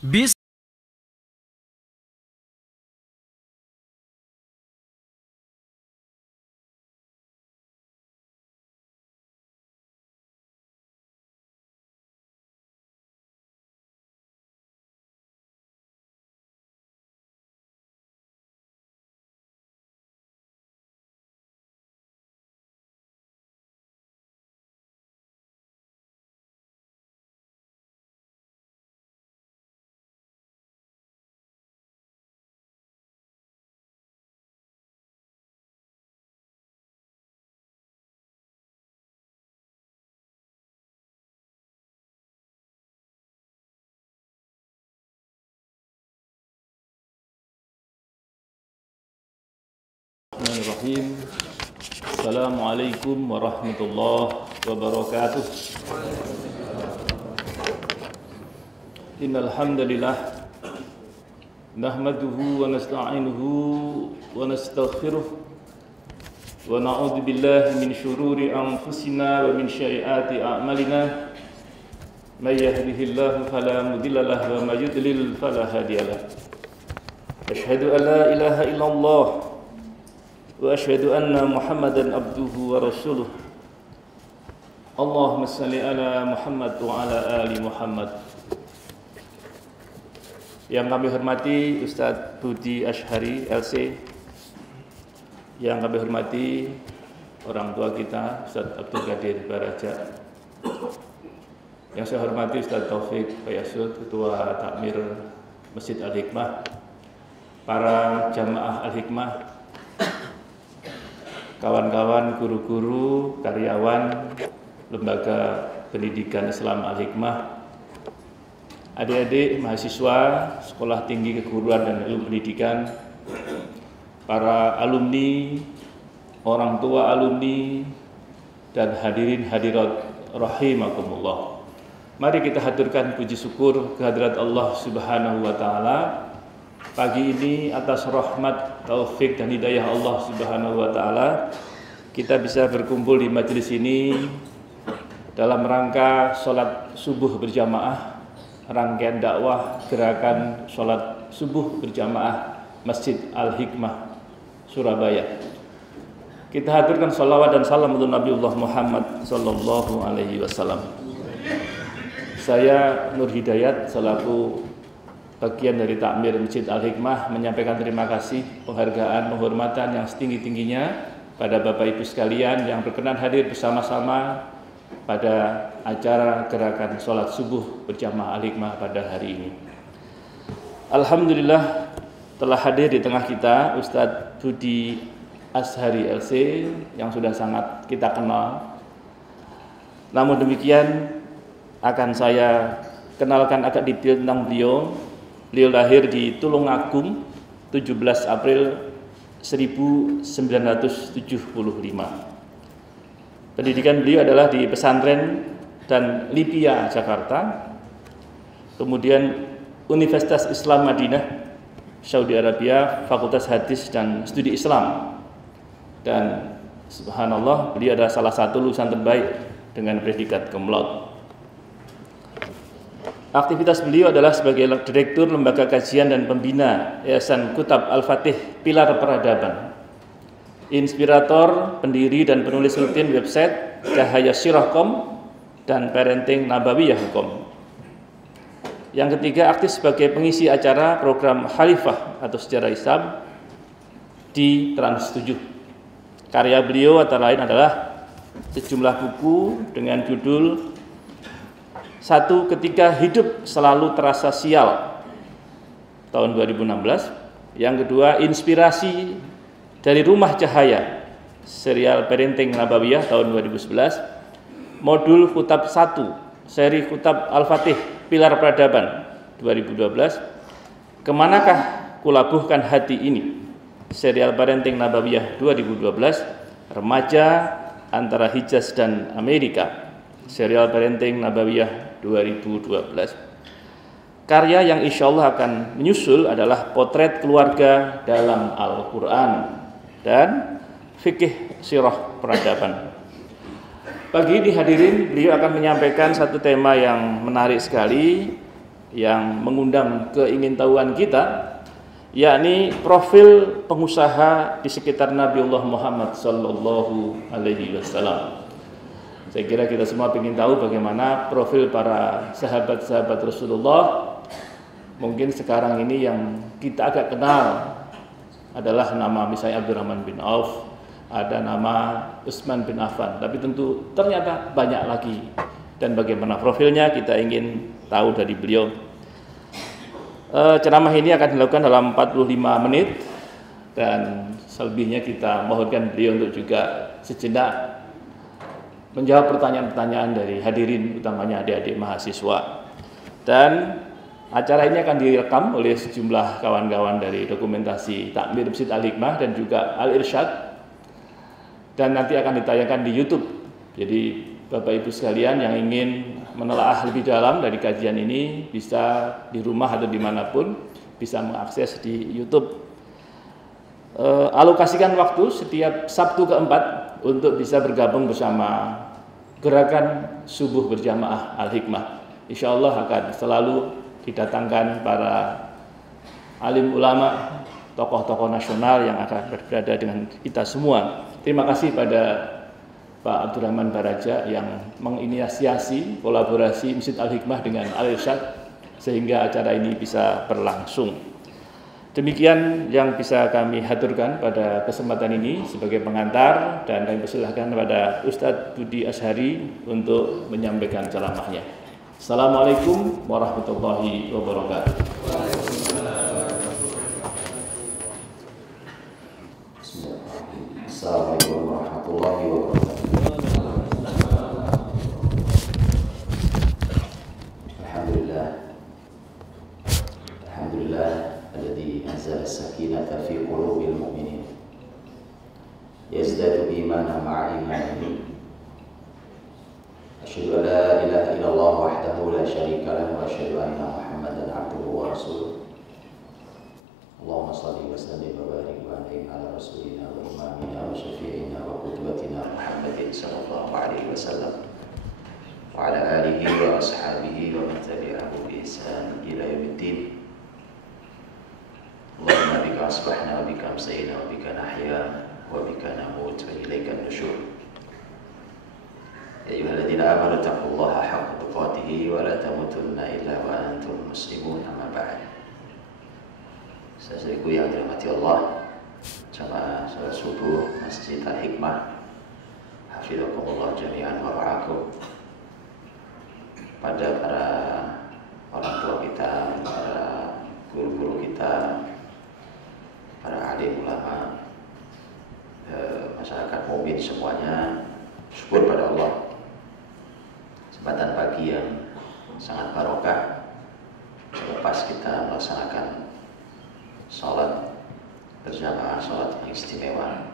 Bis Bismillahirrahmanirrahim. Assalamualaikum warahmatullahi wabarakatuh. Innal hamdalillah nahmaduhu wa nasta'inuhu wa nastaghfiruh wa na'udzu billahi min shururi anfusina wa min sayyiati a'malina. May yahdihillahu fala mudilla lahu wa may yudlil fala hadiyalah. Asyhadu an la ilaha illallah wa asyhadu anna Muhammadan abduhu wa rasuluh. Allahumma shalli ala Muhammad wa ala ali Muhammad. Yang kami hormati Ustadz Budi Asyhari LC, yang kami hormati orang tua kita Ustadz Abdul Qadir Baraja, yang saya hormati Ustadz Taufik Bayasud, Ketua Takmir Masjid Al-Hikmah, para jamaah Al-Hikmah, kawan-kawan guru-guru, karyawan Lembaga Pendidikan Islam Al-Hikmah, adik-adik mahasiswa Sekolah Tinggi Keguruan dan Ilmu Pendidikan, para alumni, orang tua alumni, dan hadirin hadirat rahimakumullah. Mari kita haturkan puji syukur kehadirat Allah Subhanahu wa taala pagi ini atas rahmat, taufik dan hidayah Allah Subhanahu wa taala kita bisa berkumpul di majelis ini dalam rangka sholat subuh berjamaah, rangkaian dakwah gerakan sholat subuh berjamaah Masjid Al-Hikmah Surabaya. Kita haturkan sholawat dan salam untuk Nabiullah Muhammad sallallahu alaihi wasallam. Saya Nur Hidayat selaku bagian dari Takmir Masjid Al-Hikmah menyampaikan terima kasih, penghargaan, penghormatan yang setinggi-tingginya pada Bapak Ibu sekalian yang berkenan hadir bersama-sama pada acara gerakan sholat subuh berjamaah Al-Hikmah pada hari ini. Alhamdulillah telah hadir di tengah kita Ustadz Budi Asyhari LC yang sudah sangat kita kenal. Namun demikian akan saya kenalkan agak detail tentang beliau. Beliau lahir di Tulungagung 17 April 1975. Pendidikan beliau adalah di pesantren dan Lipia Jakarta, kemudian Universitas Islam Madinah Saudi Arabia, Fakultas Hadis dan Studi Islam, dan subhanallah beliau adalah salah satu lulusan terbaik dengan predikat cum laude. Aktivitas beliau adalah sebagai Direktur Lembaga Kajian dan Pembina Yayasan Kutab Al-Fatih Pilar Peradaban, inspirator, pendiri dan penulis rutin website Cahaya Sirah.com dan Parenting Nabawiyah.com. Yang ketiga, aktif sebagai pengisi acara program Khalifah atau Sejarah Islam di Trans 7. Karya beliau antara lain adalah sejumlah buku dengan judul Satu Ketika Hidup Selalu Terasa Sial tahun 2016. Yang kedua, Inspirasi dari Rumah Cahaya, serial Parenting Nabawiyah tahun 2011. Modul Kutab 1, seri Kutab Al-Fatih Pilar Peradaban 2012. Kemanakah Kulabuhkan Hati Ini, serial Parenting Nabawiyah 2012. Remaja Antara Hijaz dan Amerika, serial Parenting Nabawiyah 2012. Karya yang insya Allah akan menyusul adalah Potret Keluarga dalam Al-Quran dan Fikih Sirah Peradaban. Pagi ini hadirin, beliau akan menyampaikan satu tema yang menarik sekali, yang mengundang keingintahuan kita, yakni profil pengusaha di sekitar Nabiullah Muhammad sallallahu alaihi wasallam. Saya kira kita semua ingin tahu bagaimana profil para sahabat-sahabat Rasulullah. Mungkin sekarang ini yang kita agak kenal adalah nama misalnya Abdurrahman bin Auf, ada nama Utsman bin Affan, tapi tentu ternyata banyak lagi. Dan bagaimana profilnya kita ingin tahu dari beliau. Ceramah ini akan dilakukan dalam 45 menit dan selebihnya kita mohonkan beliau untuk juga sejenak menjawab pertanyaan-pertanyaan dari hadirin, utamanya adik-adik mahasiswa. Dan acara ini akan direkam oleh sejumlah kawan-kawan dari dokumentasi Takmir Masjid Al-Hikmah dan juga Al-Irsyad, dan nanti akan ditayangkan di YouTube. Jadi Bapak Ibu sekalian yang ingin menelaah lebih dalam dari kajian ini bisa di rumah atau dimanapun bisa mengakses di YouTube. Alokasikan waktu setiap Sabtu keempat untuk bisa bergabung bersama gerakan subuh berjamaah Al-Hikmah. Insya Allah akan selalu didatangkan para alim ulama, tokoh-tokoh nasional yang akan berada dengan kita semua. Terima kasih pada Pak Abdurrahman Baraja yang menginisiasi kolaborasi Masjid Al-Hikmah dengan Al-Irsyad sehingga acara ini bisa berlangsung. Demikian yang bisa kami haturkan pada kesempatan ini sebagai pengantar, dan kami persilahkan kepada Ustadz Budi Ashari untuk menyampaikan ceramahnya. Assalamualaikum warahmatullahi wabarakatuh. Assalamualaikum warahmatullahi wabarakatuh. Alhamdulillah alladzi anzala as-sakinata fi qulubil mu'minin yazdadu imanan ma'a imanihim. Asyhadu an la ilaha illallah wahdahu la syarika lahu wa asyhadu anna Muhammadan abduhu wa rasuluh. Allahumma shalli wa sallim wa barik wa an'im ala rasulina wa imamina wa syafi'ina wa qudwatina Muhammadin sallallahu alaihi wasallam wa ala alihi wa ashabihi wa man tabi'ahu bi ihsan ila yaumiddin. Allahumma bika asbahna wa bika amsayna wa bika nahya wa bika namut wa ilaika an-nusyur. Ya ayyuhalladzina amanu taqullaha haqqa tuqatih wa la tamutunna illa wa antum muslimun. Amma ba'd. Saudaraku yang dirahmati Allah, jamaah salat subuh Masjid Al-Hikmah, hafizakumullah jami'an wa ra'akum. Pada para orang tua kita, para guru-guru kita, para alim ulama, masyarakat mukmin semuanya, syukur pada Allah. Kesempatan pagi yang sangat barokah selepas kita melaksanakan sholat berjamaah, sholat yang istimewa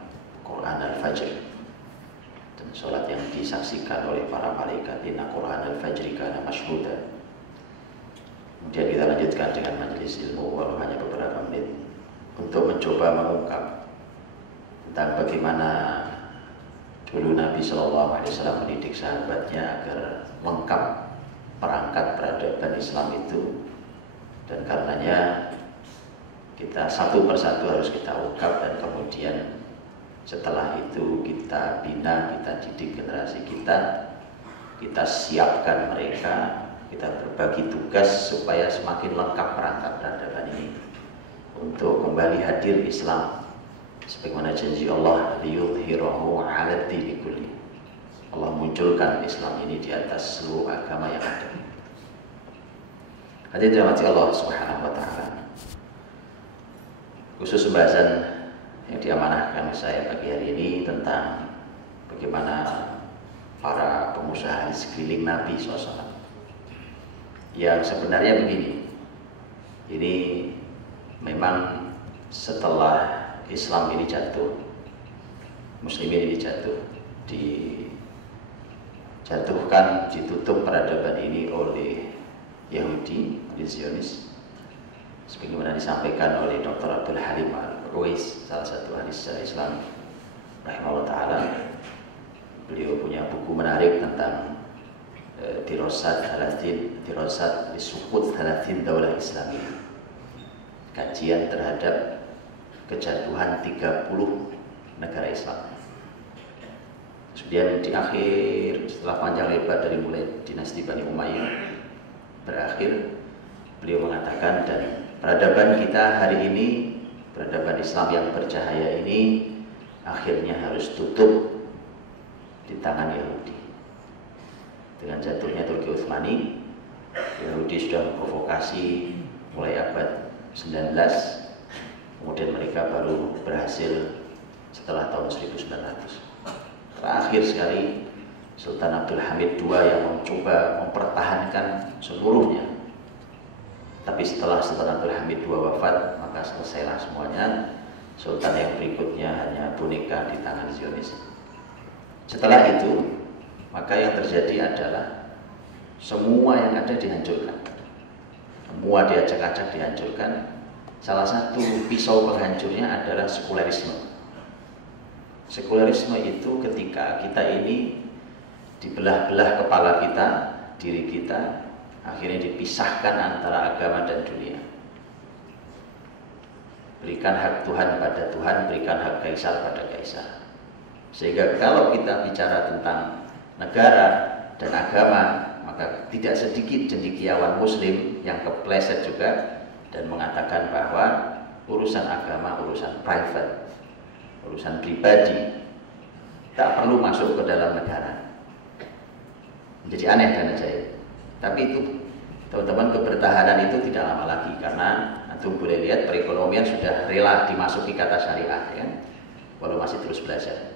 Quran Al-Fajr, dan sholat yang disaksikan oleh para malaikat. Inna Quran Al-Fajri kana mashhuda. Kemudian kita lanjutkan dengan majelis ilmu walau hanya beberapa menit untuk mencoba mengungkap tentang bagaimana dulu Nabi SAW mendidik sahabatnya agar lengkap perangkat peradaban Islam itu, dan karenanya kita satu persatu harus kita ungkap, dan kemudian setelah itu kita bina, kita didik generasi kita siapkan mereka, kita berbagi tugas supaya semakin lengkap perangkat peradaban ini untuk kembali hadir Islam sebagaimana janji Allah, liyudhhirahu 'ala dini kulli. Allah munculkan Islam ini di atas seluruh agama yang ada. Hadirin dirahmati Allah Subhanahu wa taala. Khusus pembahasan yang diamanahkan saya pagi hari ini tentang bagaimana para pengusaha di sekeliling Nabi SAW. Yang sebenarnya begini, ini memang setelah Islam ini jatuh, Muslimin ini jatuh, dijatuhkan, ditutup peradaban ini oleh Yahudi, oleh Zionis, sebagaimana disampaikan oleh Dr. Abdul Halim Al-Ruwais, salah satu ahli sejarah Islam rahimahullah ta'ala. Beliau punya buku menarik tentang dirosat disukut 30 daulah Islamiyah, kajian terhadap kejatuhan 30 negara Islam. Kemudian di akhir, setelah panjang lebar dari mulai dinasti Bani Umayyah berakhir, beliau mengatakan, dan peradaban kita hari ini, peradaban Islam yang bercahaya ini akhirnya harus tutup di tangan Yahudi. Dengan jatuhnya Turki Utsmani, Yahudi sudah memprovokasi mulai abad 19, kemudian mereka baru berhasil setelah tahun 1900. Terakhir sekali Sultan Abdul Hamid II yang mencoba mempertahankan seluruhnya. Tapi setelah Sultan Abdul Hamid II wafat, maka selesailah semuanya. Sultan yang berikutnya hanya boneka di tangan Zionis. Setelah itu, maka yang terjadi adalah semua yang ada dihancurkan. Semua diacak-acak dihancurkan. Salah satu pisau penghancurnya adalah sekularisme. Sekularisme itu ketika kita ini dibelah-belah kepala kita, diri kita, akhirnya dipisahkan antara agama dan dunia. Berikan hak Tuhan pada Tuhan, berikan hak kaisar pada kaisar. Sehingga kalau kita bicara tentang negara dan agama, maka tidak sedikit cendekiawan muslim yang kepleset juga dan mengatakan bahwa urusan agama, urusan private, urusan pribadi, tak perlu masuk ke dalam negara. Jadi aneh dan ajaib. Tapi itu, teman-teman, kebertahanan itu tidak lama lagi, karena antum boleh lihat perekonomian sudah rela dimasuki kata syariah, ya, walau masih terus belajar.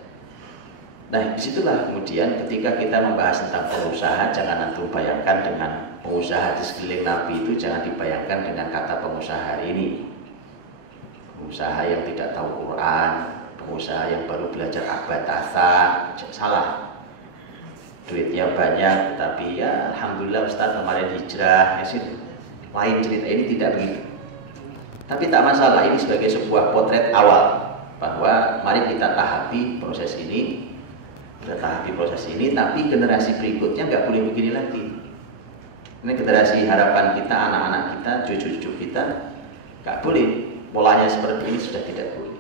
Nah, disitulah kemudian ketika kita membahas tentang pengusaha, jangan antum bayangkan dengan pengusaha di sekeliling Nabi itu, jangan dibayangkan dengan kata pengusaha hari ini. Pengusaha yang tidak tahu Quran, pengusaha yang baru belajar abatasa, salah. Duitnya banyak, tapi ya alhamdulillah Ustaz kemarin hijrah, ya sih. Lain cerita, ini tidak begitu. Tapi tak masalah, ini sebagai sebuah potret awal bahwa mari kita tahapi proses ini. Kita tahapi proses ini, tapi generasi berikutnya nggak boleh begini lagi. Ini generasi harapan kita, anak-anak kita, cucu-cucu kita, nggak boleh. Polanya seperti ini sudah tidak boleh.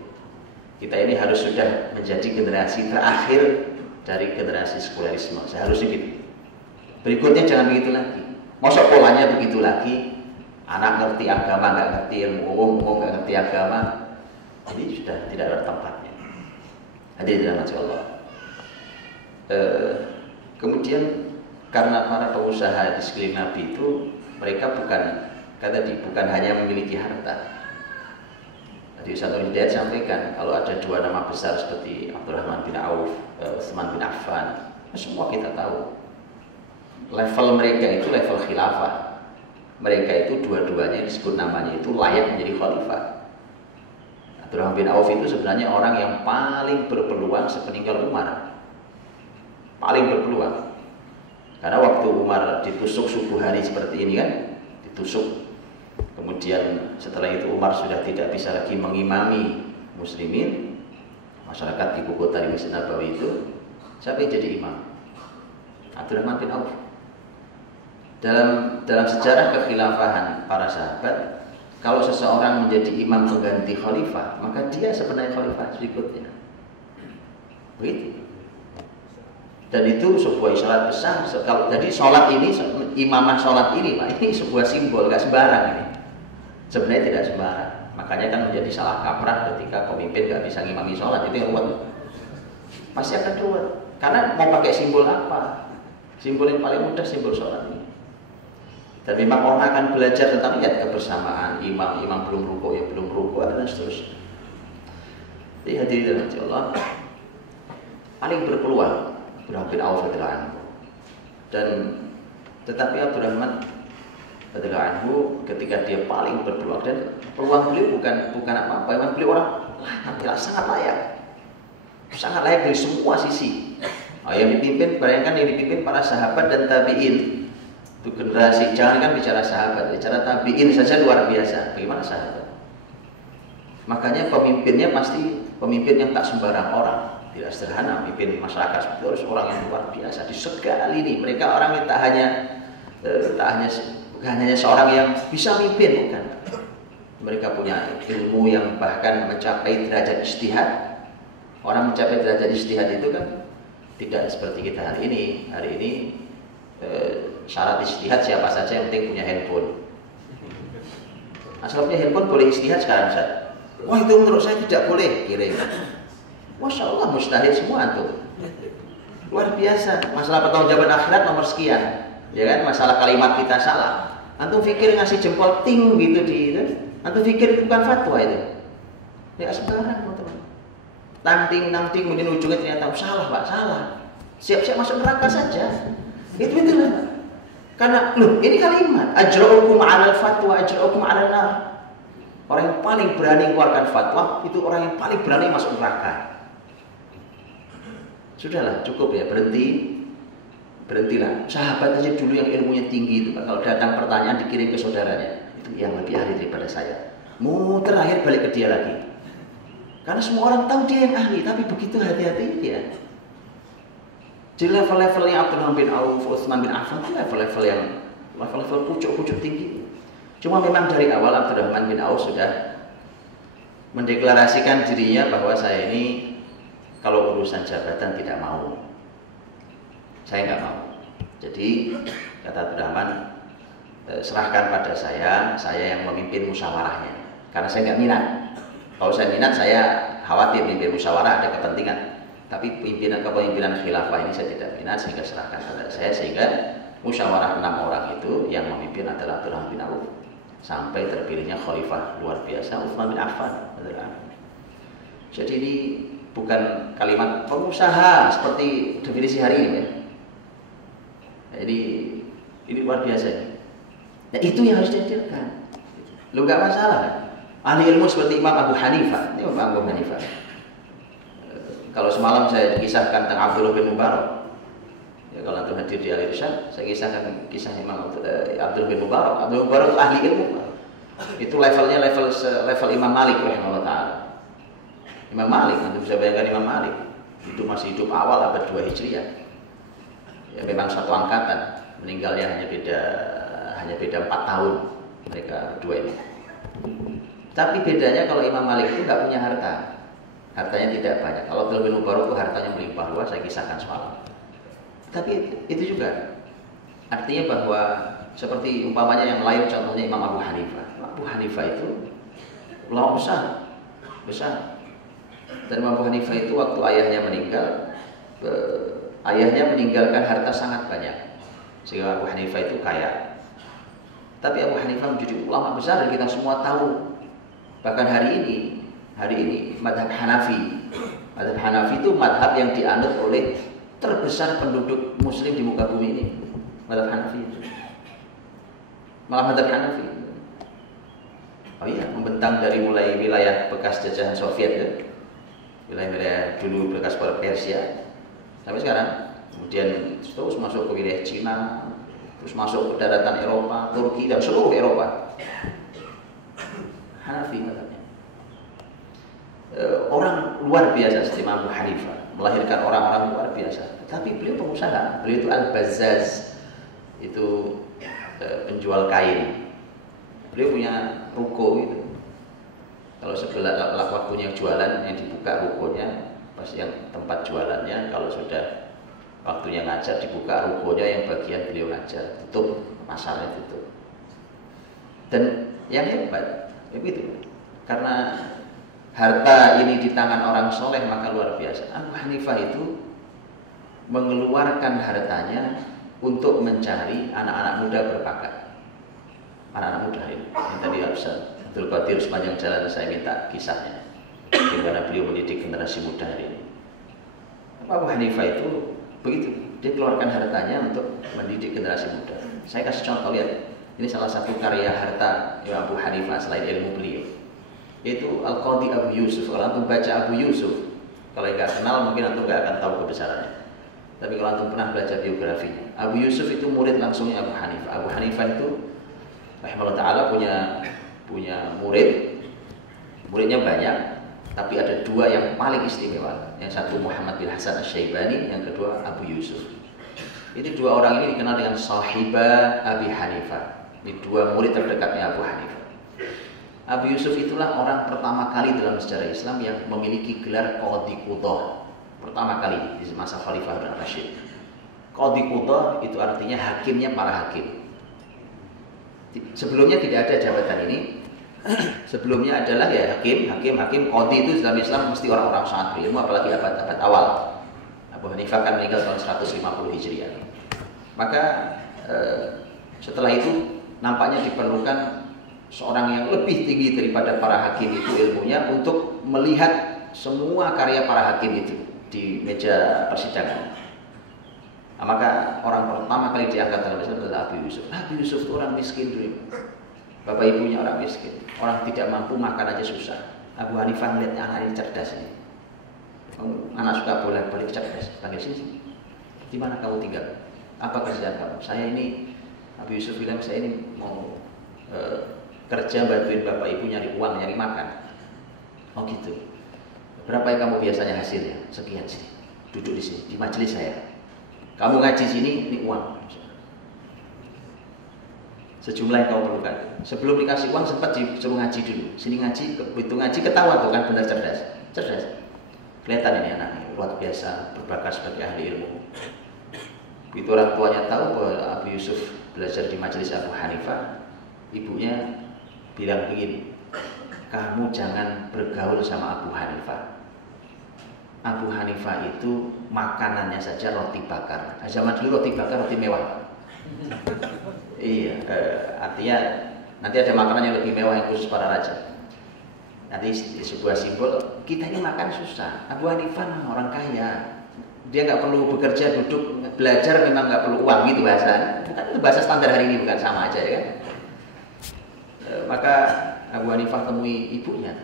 Kita ini harus sudah menjadi generasi terakhir dari generasi sekularisme. Seharusnya gitu. Berikutnya jangan begitu lagi. Masa polanya begitu lagi? Anak ngerti agama, nggak ngerti ilmu umum, nggak ngerti agama. Ini sudah tidak ada tempatnya. Hadirin dirahmati Allah. Kemudian karena para pengusaha di sekeliling Nabi itu, mereka bukan hanya memiliki harta. Tadi Ustaz Hidayat sampaikan, kalau ada dua nama besar seperti Abdurrahman bin Auf, Utsman bin Affan, semua kita tahu level mereka itu level khilafah. Mereka itu dua-duanya disebut namanya itu layak menjadi khalifah. Abdurrahman bin Auf itu sebenarnya orang yang paling berpeluang sepeninggal Umar. Paling berpeluang. Karena waktu Umar ditusuk subuh hari seperti ini kan, ditusuk. Kemudian setelah itu Umar sudah tidak bisa lagi mengimami muslimin, masyarakat di ibu kota di Masjid Nabawi itu, siapa yang jadi imam? Abdurrahman bin Auf. Dalam sejarah kekhilafahan para sahabat, kalau seseorang menjadi imam pengganti khalifah, maka dia sebenarnya khalifah berikutnya. Begitu. Dan itu sebuah isyarat besar. Jadi sholat ini, imamah sholat ini, Pak, ini sebuah simbol, gak sembarang ini. Sebenarnya tidak sembarang. Makanya kan menjadi salah kaprah ketika pemimpin gak bisa ngimami sholat, itu yang ruwet. Pasti akan ruwet. Karena mau pakai simbol apa? Simbol yang paling mudah simbol sholat ini. Dan memang orang akan belajar tentang lihat kebersamaan, imam belum rukuk, ya belum rukuk, dan seterusnya. Jadi hadirin Allah, paling berpeluang Abdurrahman bin Auf radhiyallahu anhu. Dan tetapi Abdurrahman radhiyallahu anhu ketika dia paling berpeluang, dan peluang beliau bukan apa-apa, memang beliau orang sangat layak dari semua sisi. Yang dipimpin, bayangkan yang dipimpin para sahabat dan tabiin. Itu generasi, jangan kan bicara sahabat, bicara tabiin saja luar biasa. Bagaimana sahabat? Makanya pemimpinnya pasti pemimpin yang tak sembarang orang. tidak sederhana memimpin masyarakat seperti itu, harus orang yang luar biasa di segala lini. Mereka orang yang tak hanya seorang yang bisa memimpin, bukan. Mereka punya ilmu yang bahkan mencapai derajat ijtihad. Orang mencapai derajat ijtihad itu kan tidak seperti kita hari ini. Hari ini syarat ijtihad siapa saja yang penting punya handphone. Asal punya handphone boleh ijtihad sekarang, Ustaz. Wah, itu menurut saya tidak boleh, kirim. Masya Allah, mustahil semua tuh. Luar biasa. Masalah pertanggungjawaban akhirat nomor sekian, ya kan? Masalah kalimat kita salah. Antum pikir ngasih jempol ting gitu di itu, antum pikir itu bukan fatwa itu. Ya sembarang, teman-teman. Tangting, kemudian ujungnya ternyata salah, Pak, salah. Siap-siap masuk neraka saja. Itu lah. Karena loh, ini kalimat ajra'ukum 'alal fatwa, ajra'ukum 'alan nar. Orang yang paling berani mengeluarkan fatwa itu orang yang paling berani masuk neraka. Sudahlah, cukup ya, berhentilah. Sahabat aja dulu yang ilmunya tinggi itu, Pak, kalau datang pertanyaan dikirim ke saudaranya, itu yang lebih ahli daripada saya. Mau terakhir balik ke dia lagi. Karena semua orang tahu dia yang ahli, tapi begitu hati-hati ya. Di level-levelnya Abdurrahman bin Auf, Utsman bin Affan itu level pucuk-pucuk tinggi. Cuma memang dari awal Abdurrahman bin Auf sudah mendeklarasikan dirinya bahwa saya ini kalau urusan jabatan tidak mau. Saya nggak mau. Jadi kata Abdurrahman, serahkan pada saya yang memimpin musyawarahnya. Karena saya nggak minat. Kalau saya minat, saya khawatir memimpin musyawarah ada kepentingan. Tapi kepemimpinan khilafah ini saya tidak minat, sehingga serahkan pada saya, sehingga musyawarah 6 orang itu yang memimpin adalah Abdurrahman bin Auf sampai terpilihnya khalifah luar biasa Utsman bin Affan. Jadi ini bukan kalimat pengusaha seperti definisi hari ini ya. Jadi ini luar biasa. Nah itu yang harus diajarkan. Lu nggak masalah. Ahli ilmu seperti Imam Abu Hanifah, ini Imam Abu Hanifah. Kalau semalam saya kisahkan tentang Abdullah bin Mubarak, ya kalau antum hadir di Al-Irsyad, saya kisahkan kisah Imam Abdullah bin Mubarak. Abdullah bin Mubarak itu ahli ilmu, itu levelnya level Imam Malik rahimahullah taala. Imam Malik, antum bisa bayangkan Imam Malik itu masih hidup awal abad 2 Hijriah. Ya memang satu angkatan, meninggalnya hanya beda 4 tahun mereka berdua ini. Tapi bedanya kalau Imam Malik itu nggak punya harta. Hartanya tidak banyak. Kalau Abdullah bin Mubarak itu hartanya melimpah ruah, saya kisahkan semalam. Tapi itu juga artinya bahwa seperti umpamanya yang lain, contohnya Imam Abu Hanifah. Abu Hanifah itu ulama besar. Dan Imam Abu Hanifah itu waktu ayahnya meninggalkan harta sangat banyak, sehingga Abu Hanifah itu kaya. Tapi Abu Hanifah menjadi ulama besar dan kita semua tahu. Bahkan hari ini madhab Hanafi itu madhab yang dianut oleh terbesar penduduk muslim di muka bumi ini. Madhab Hanafi itu malah madhab Hanafi. Oh iya, membentang dari mulai wilayah bekas jajahan Soviet ya, wilayah dulu bekas Persia sampai sekarang, kemudian terus masuk ke wilayah Cina, terus masuk ke daratan Eropa, Turki dan seluruh Eropa. Hanafi madhabnya. Orang luar biasa seperti Imam Abu Hanifah, melahirkan orang-orang luar biasa. Tapi beliau pengusaha, beliau itu al-bazzaz, itu penjual kain. Beliau punya ruko itu. Kalau sebelah waktunya jualan, yang dibuka rukonya, pas yang tempat jualannya. Kalau sudah waktunya ngajar, dibuka rukonya yang bagian beliau ngajar, tutup, pasarnya tutup. Dan yang hebat, begitu, karena harta ini di tangan orang soleh maka luar biasa. Abu Hanifah itu mengeluarkan hartanya untuk mencari anak-anak muda berbakat. Anak-anak muda ini tadi Abdul Qadir sepanjang jalan saya minta kisahnya, bagaimana beliau mendidik generasi muda hari ini. Abu Hanifah itu begitu, dia keluarkan hartanya untuk mendidik generasi muda. Saya kasih contoh, lihat, ini salah satu karya harta Abu Hanifah selain ilmu beliau, yaitu Al-Qadhi Abu Yusuf. Kalau antum baca Abu Yusuf, kalau nggak kenal mungkin antum nggak akan tahu kebesarannya. Tapi kalau antum pernah belajar biografinya, Abu Yusuf itu murid langsungnya Abu Hanifah. Abu Hanifah itu rahimahullah taala punya muridnya banyak, Tapi ada dua yang paling istimewa. Yang satu Muhammad bin Hasan Asy-Syaibani, yang kedua Abu Yusuf. Ini dua orang ini dikenal dengan Sahibah Abi Hanifah. Ini dua murid terdekatnya Abu Hanifah. Abu Yusuf itulah orang pertama kali dalam sejarah Islam yang memiliki gelar Qadhi Qudah. Pertama kali di masa Khalifah Harun al-Rasyid. Qadhi Qudah itu artinya hakimnya para hakim. Sebelumnya tidak ada jabatan ini. Sebelumnya adalah ya hakim. Qadhi itu dalam Islam mesti orang-orang sangat berilmu, apalagi abad-abad awal. Abu Hanifah kan meninggal tahun 150 Hijriah. Maka setelah itu nampaknya diperlukan seorang yang lebih tinggi daripada para hakim itu ilmunya untuk melihat semua karya para hakim itu di meja persidangan. Nah, maka orang pertama kali diangkat dalam Islam adalah Abu Yusuf. Abu Yusuf itu orang miskin dulu. Bapak ibunya orang miskin, orang tidak mampu makan aja susah. Abu Hanifah melihatnya anak ini cerdas ini. Anak suka bolak-balik cerdas. Panggil sini. Di mana kamu tinggal? Apa kerjaan kamu? Saya ini, Abu Yusuf bilang saya ini mau kerja bantuin bapak ibu nyari uang, nyari makan. Oh gitu. Berapa yang kamu biasanya hasilnya? Sekian sih. Duduk di sini, di majelis saya. Kamu ngaji sini, ini uang. Sejumlah yang kamu perlukan. Sebelum dikasih uang sempat disuruh ngaji dulu. Sini ngaji, begitu ngaji ketawa tuh kan, benar cerdas. Cerdas. Kelihatan ini anak luar biasa, berbakat sebagai ahli ilmu. Begitu orang tuanya tahu bahwa Abu Yusuf belajar di majelis Abu Hanifah, ibunya bilang begini, kamu jangan bergaul sama Abu Hanifah. Abu Hanifah itu makanannya saja roti bakar. Zaman dulu roti bakar roti mewah. Iya, artinya nanti ada makanan yang lebih mewah yang khusus para raja. Nanti sebuah simbol, kita ini makan susah. Abu Hanifah orang kaya. Dia nggak perlu bekerja, duduk, belajar memang nggak perlu uang gitu bahasa. Bukan itu bahasa standar hari ini, bukan sama aja ya kan. Maka Abu Hanifah temui ibunya.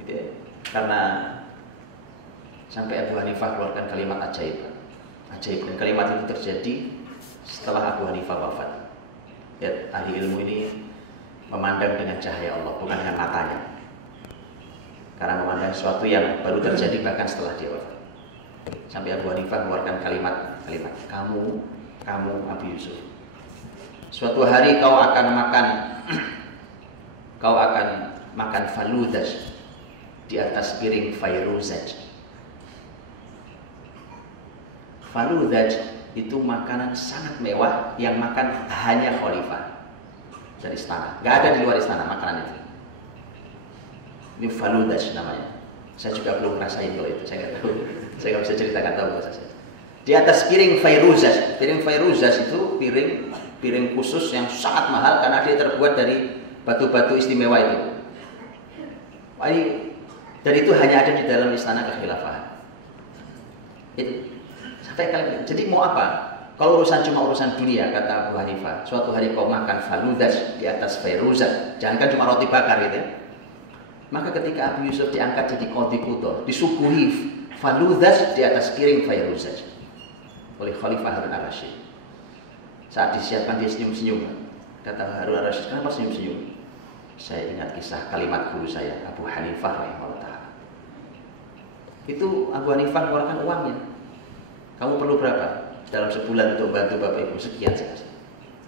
Gitu ya. Karena sampai Abu Hanifah keluarkan kalimat ajaib. Ajaib, dan kalimat itu terjadi setelah Abu Hanifah wafat. Ya, ahli ilmu ini memandang dengan cahaya Allah, bukan dengan matanya. Karena memandang sesuatu yang baru terjadi bahkan setelah dia wafat. Sampai Abu Hanifah mengeluarkan kalimat, kamu Abu Yusuf. Suatu hari kau akan makan faludaj di atas piring fairuzaj. Faludaj itu makanan sangat mewah yang makan hanya khalifah dari istana. Gak ada di luar istana makanan itu. Ini faludaj namanya. Saya juga belum ngerasain kalau itu, saya nggak tahu. Saya nggak bisa ceritakan, tahu bahasa saya. Di atas piring fairuzaj. Piring fairuzaj itu piring khusus yang sangat mahal karena dia terbuat dari batu-batu istimewa itu. Dan itu hanya ada di dalam istana kekhilafahan. Itu sampai kali. Jadi mau apa? Kalau urusan cuma urusan dunia, kata Abu Hanifah, suatu hari kau makan faludaj di atas fairuzaj, jangankan cuma roti bakar gitu ya. Maka ketika Abu Yusuf diangkat jadi Qadhi Qudah, disuguhi faludaj di atas piring fairuzaj oleh Khalifah Harun al-Rasyid. Saat disiapkan dia senyum-senyum. Kata Harun al-Rasyid, kenapa senyum-senyum? Saya ingat kisah kalimat guru saya, Abu Hanifah rahimahullah. Itu Abu Hanifah keluarkan uangnya. Kamu perlu berapa? Dalam sebulan untuk bantu bapak ibu, sekian saya kasih.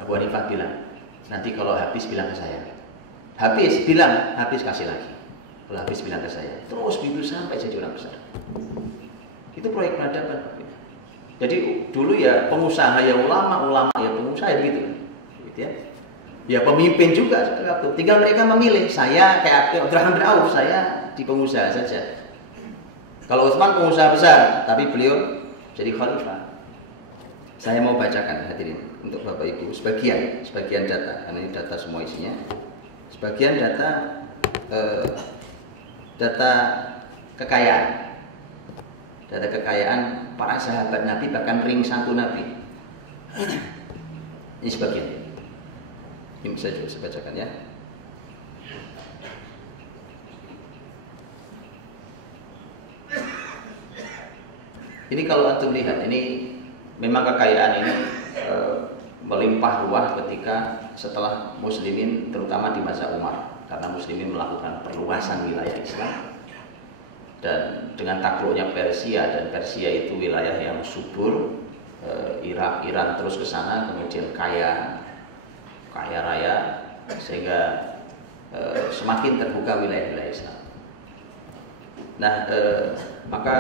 Abu Hanifah bilang, nanti kalau habis bilang ke saya. Habis, bilang, habis kasih lagi. Kalau habis bilang ke saya. Terus begitu sampai jadi orang besar. Itu proyek peradaban. Jadi dulu ya pengusaha ya ulama ya pengusaha gitu ya. Ya pemimpin juga waktu. Tinggal mereka memilih. Saya kayak Abdurrahman bin Auf, saya di pengusaha saja. Kalau Utsman pengusaha besar, tapi beliau jadi khalifah. Saya mau bacakan hadirin untuk Bapak Ibu sebagian data, karena ini data semua isinya. Sebagian data kekayaan. Data kekayaan para sahabat Nabi, bahkan ring satu Nabi. Ini sebagian. Ini saya bacakan ya. Ini kalau antum lihat, ini memang kekayaan ini melimpah ruah ketika setelah muslimin, terutama di masa Umar. karena muslimin melakukan perluasan wilayah Islam. Dan dengan takluknya Persia, dan Persia itu wilayah yang subur, Irak, Iran terus ke sana, kemudian kaya raya, sehingga semakin terbuka wilayah-wilayah Islam. Nah, maka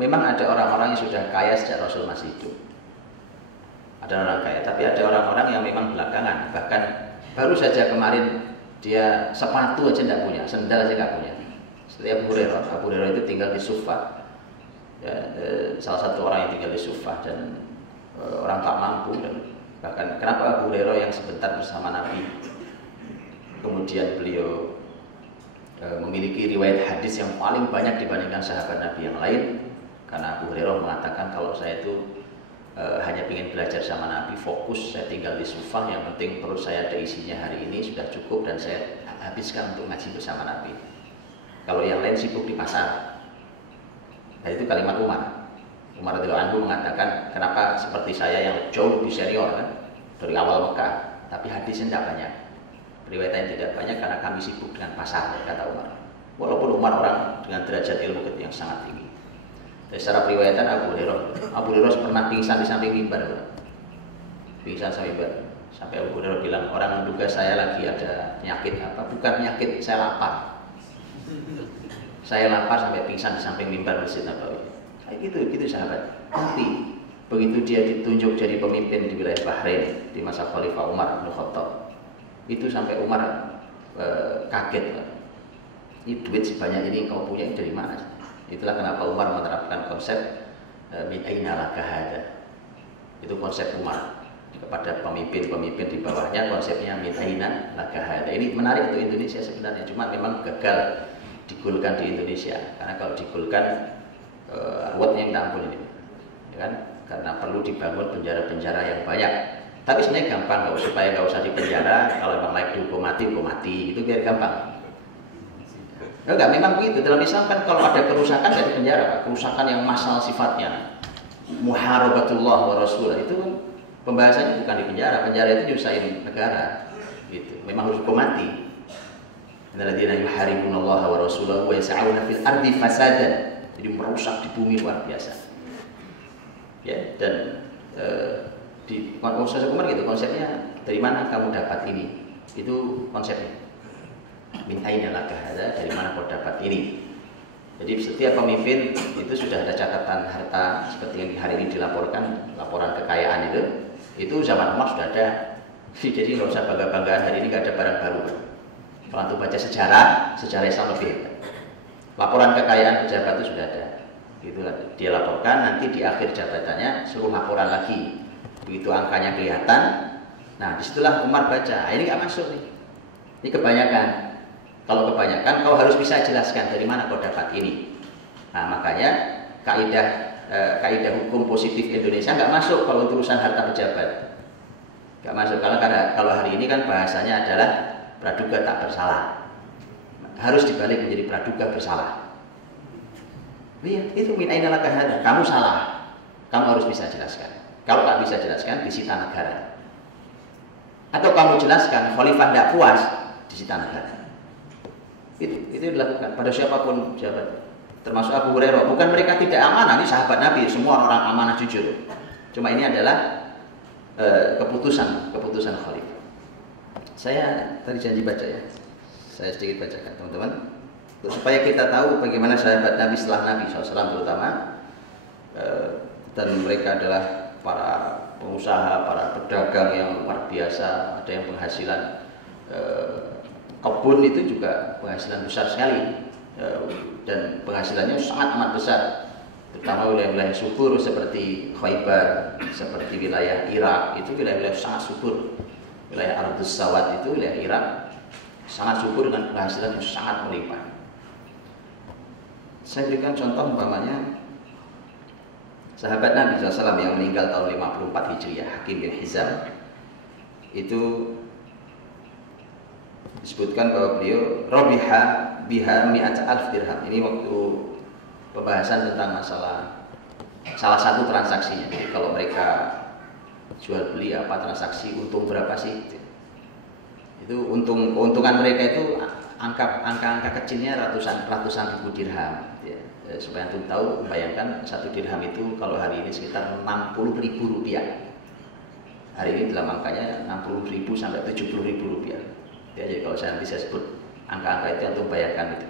memang ada orang-orang yang sudah kaya sejak Rasul masih hidup. Ada orang kaya, tapi ada orang-orang yang memang belakangan. Bahkan baru saja kemarin dia sepatu aja tidak punya, sendal aja nggak punya. Seperti Abu Hurairah itu tinggal di Sufah, ya, salah satu orang yang tinggal di Sufah, dan orang tak mampu. Dan bahkan kenapa Abu Hurairah yang sebentar bersama Nabi, kemudian beliau memiliki riwayat hadis yang paling banyak dibandingkan sahabat Nabi yang lain, karena Abu Hurairah mengatakan kalau saya itu hanya ingin belajar sama Nabi, fokus, saya tinggal di Sufah, yang penting perut saya ada isinya hari ini sudah cukup dan saya habiskan untuk ngaji bersama Nabi. Kalau yang lain sibuk di pasar. Dan itu kalimat Umar radhiyallahu anhu mengatakan, kenapa seperti saya yang jauh lebih senior kan, dari awal Mekah, tapi hadisnya tidak banyak, riwayatnya tidak banyak karena kami sibuk dengan pasar, kata Umar. Walaupun Umar orang dengan derajat ilmu yang sangat tinggi. Dari secara periwayatan Abu Hurairah pernah pingsan di samping mimbar, pingsan sampai mimbar. Sampai Abu Hurairah bilang, orang menduga saya lagi ada penyakit apa? Bukan penyakit, saya lapar. Saya lapar sampai pingsan di samping mimbar Masjid Nabawi. Kayak gitu sahabat. Tapi begitu dia ditunjuk jadi pemimpin di wilayah Bahrain di masa Khalifah Umar bin Khattab, itu sampai Umar kaget. Ini duit sebanyak ini kau punya dari mana? Itulah kenapa Umar menerapkan konsep min aina laka hada. Itu konsep Umar kepada pemimpin-pemimpin di bawahnya, konsepnya min aina laka hada. Ini menarik untuk Indonesia sebenarnya, cuma memang gagal digulkan di Indonesia, karena kalau digulkan ruwetnya minta ampun ini, ya kan? Karena perlu dibangun penjara-penjara yang banyak. Tapi sebenarnya gampang, supaya nggak usah dipenjara. Kalau memang layak dihukum mati, itu biar gampang. Enggak, memang begitu. Dalam Islam kan kalau ada kerusakan nggak dipenjara, kerusakan yang massal sifatnya, muharabatullah wa rasulah, itu kan pembahasannya bukan di penjara. Penjara itu nyusahin negara, gitu. Memang harus hukum mati. Alladzina yuharibunallaha wa rasulahu wa yas'auna fil ardi fasadan. Jadi merusak di bumi luar biasa. Ya, dan di konsep Umar gitu, konsepnya dari mana kamu dapat ini? Itu konsepnya. Min aina laka hada, dari mana kau dapat ini? Jadi setiap pemimpin itu sudah ada catatan harta seperti yang hari ini dilaporkan, laporan kekayaan itu zaman Umar sudah ada. Jadi nggak usah bangga-banggaan hari ini nggak ada barang baru. Kalau untuk baca sejarah Islam lebih hebat. Laporan kekayaan pejabat itu sudah ada. Itulah dia laporkan, nanti di akhir jabatannya suruh laporan lagi. Begitu angkanya kelihatan, nah disitulah Umar baca, ini nggak masuk nih. Ini kebanyakan. Kalau kebanyakan, kau harus bisa jelaskan dari mana kau dapat ini. Nah makanya kaidah hukum positif Indonesia nggak masuk kalau urusan harta pejabat. Nggak masuk, karena kalau hari ini kan bahasanya adalah praduga tak bersalah, harus dibalik menjadi praduga bersalah. Iya, itu min aina laka hada, kamu salah, kamu harus bisa jelaskan. Kalau tak bisa jelaskan, disita negara. Atau kamu jelaskan, khalifah tidak puas, disita negara. Itu dilakukan pada siapapun jabat, termasuk Abu Hurairah. Bukan mereka tidak amanah, ini sahabat Nabi, semua orang amanah jujur. Cuma ini adalah keputusan khalifah. Saya tadi janji baca ya, saya sedikit bacakan teman-teman, supaya kita tahu bagaimana sahabat Nabi setelah Nabi SAW terutama, dan mereka adalah para pengusaha, para pedagang yang luar biasa, ada yang penghasilan kebun itu juga penghasilan besar sekali, dan penghasilannya sangat amat besar, terutama wilayah-wilayah subur seperti Khaybar, seperti wilayah Irak, itu wilayah-wilayah sangat subur. Wilayah Ardus Sawat itu wilayah Irak sangat subur dengan penghasilan yang sangat melimpah. Saya berikan contoh umpamanya sahabat Nabi SAW yang meninggal tahun 54 Hijriah, Hakim bin Hizam, itu disebutkan bahwa beliau robiha biha mi'at alf dirham. Ini waktu pembahasan tentang masalah salah satu transaksinya. Jadi kalau mereka jual beli apa transaksi, untung berapa sih? Itu keuntungan mereka itu angka kecilnya ratusan ribu dirham ya. Supaya antum tahu, bayangkan 1 dirham itu kalau hari ini sekitar 60.000 rupiah. Hari ini dalam angkanya 60.000 sampai 70.000 rupiah ya. Jadi kalau nanti saya sebut angka-angka itu antum bayangkan itu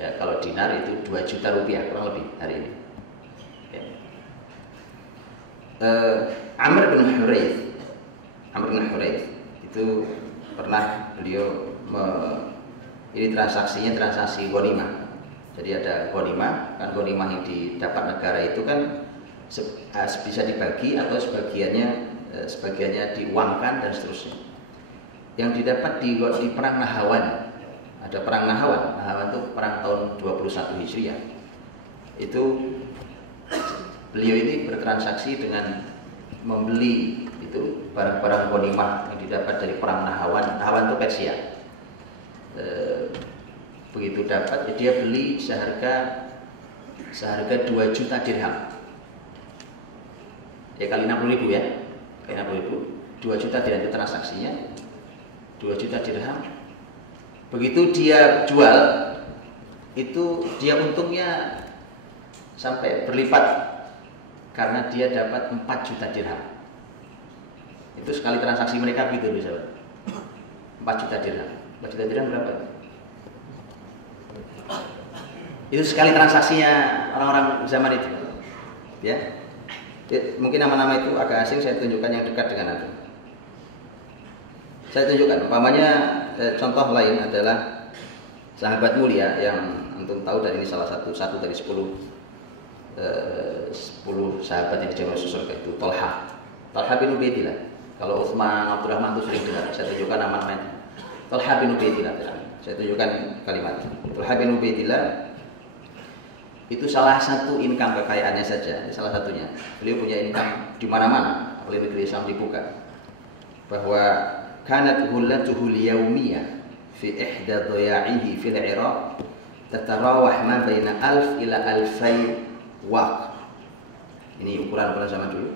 ya, kalau dinar itu 2 juta rupiah kurang lebih hari ini ya. Amr bin Huraith itu pernah beliau ini transaksi ghanimah. Jadi ada ghanimah, kan ghanimah yang didapat negara itu kan bisa dibagi atau sebagiannya diuangkan dan seterusnya. Yang didapat di perang Nahawan, ada perang Nahawan itu perang tahun 21 Hijriah. Itu beliau ini bertransaksi dengan membeli itu barang-barang ghanimah yang didapat dari perang Nahawan. Nahawan itu Persia. Begitu dapat, dia beli seharga 2 juta dirham. Ya kali 60.000 ya. Kali 60.000, 2 juta dirham itu transaksinya. 2 juta dirham. Begitu dia jual, itu dia untungnya sampai berlipat karena dia dapat 4 juta dirham. Itu sekali transaksi mereka begitu bisa. 4 juta dirham. 4 juta dirham berapa? Itu sekali transaksinya orang-orang zaman itu. Ya. Mungkin nama-nama itu agak asing, saya tunjukkan yang dekat dengan Anda. Saya tunjukkan, umpamanya contoh lain adalah sahabat mulia yang antum tahu, dan ini salah satu dari 10 sahabat yang dijamin surga itu Talha bin Ubaidillah. Kalau Utsman, Abdurrahman itu sering dengar. Saya tunjukkan nama-namanya. Talha bin Ubaidillah. Saya tunjukkan kalimat. Talha bin Ubaidillah itu salah satu income kekayaannya saja, salah satunya. Beliau punya income di mana-mana, apalagi negeri Islam dibuka. Bahwa kanat hullatuhu al-yawmiyah fi ihda dhaya'ihi fil Iraq tatarawah ma baina 1000 ila 2000 waq. Ini ukuran zaman dulu.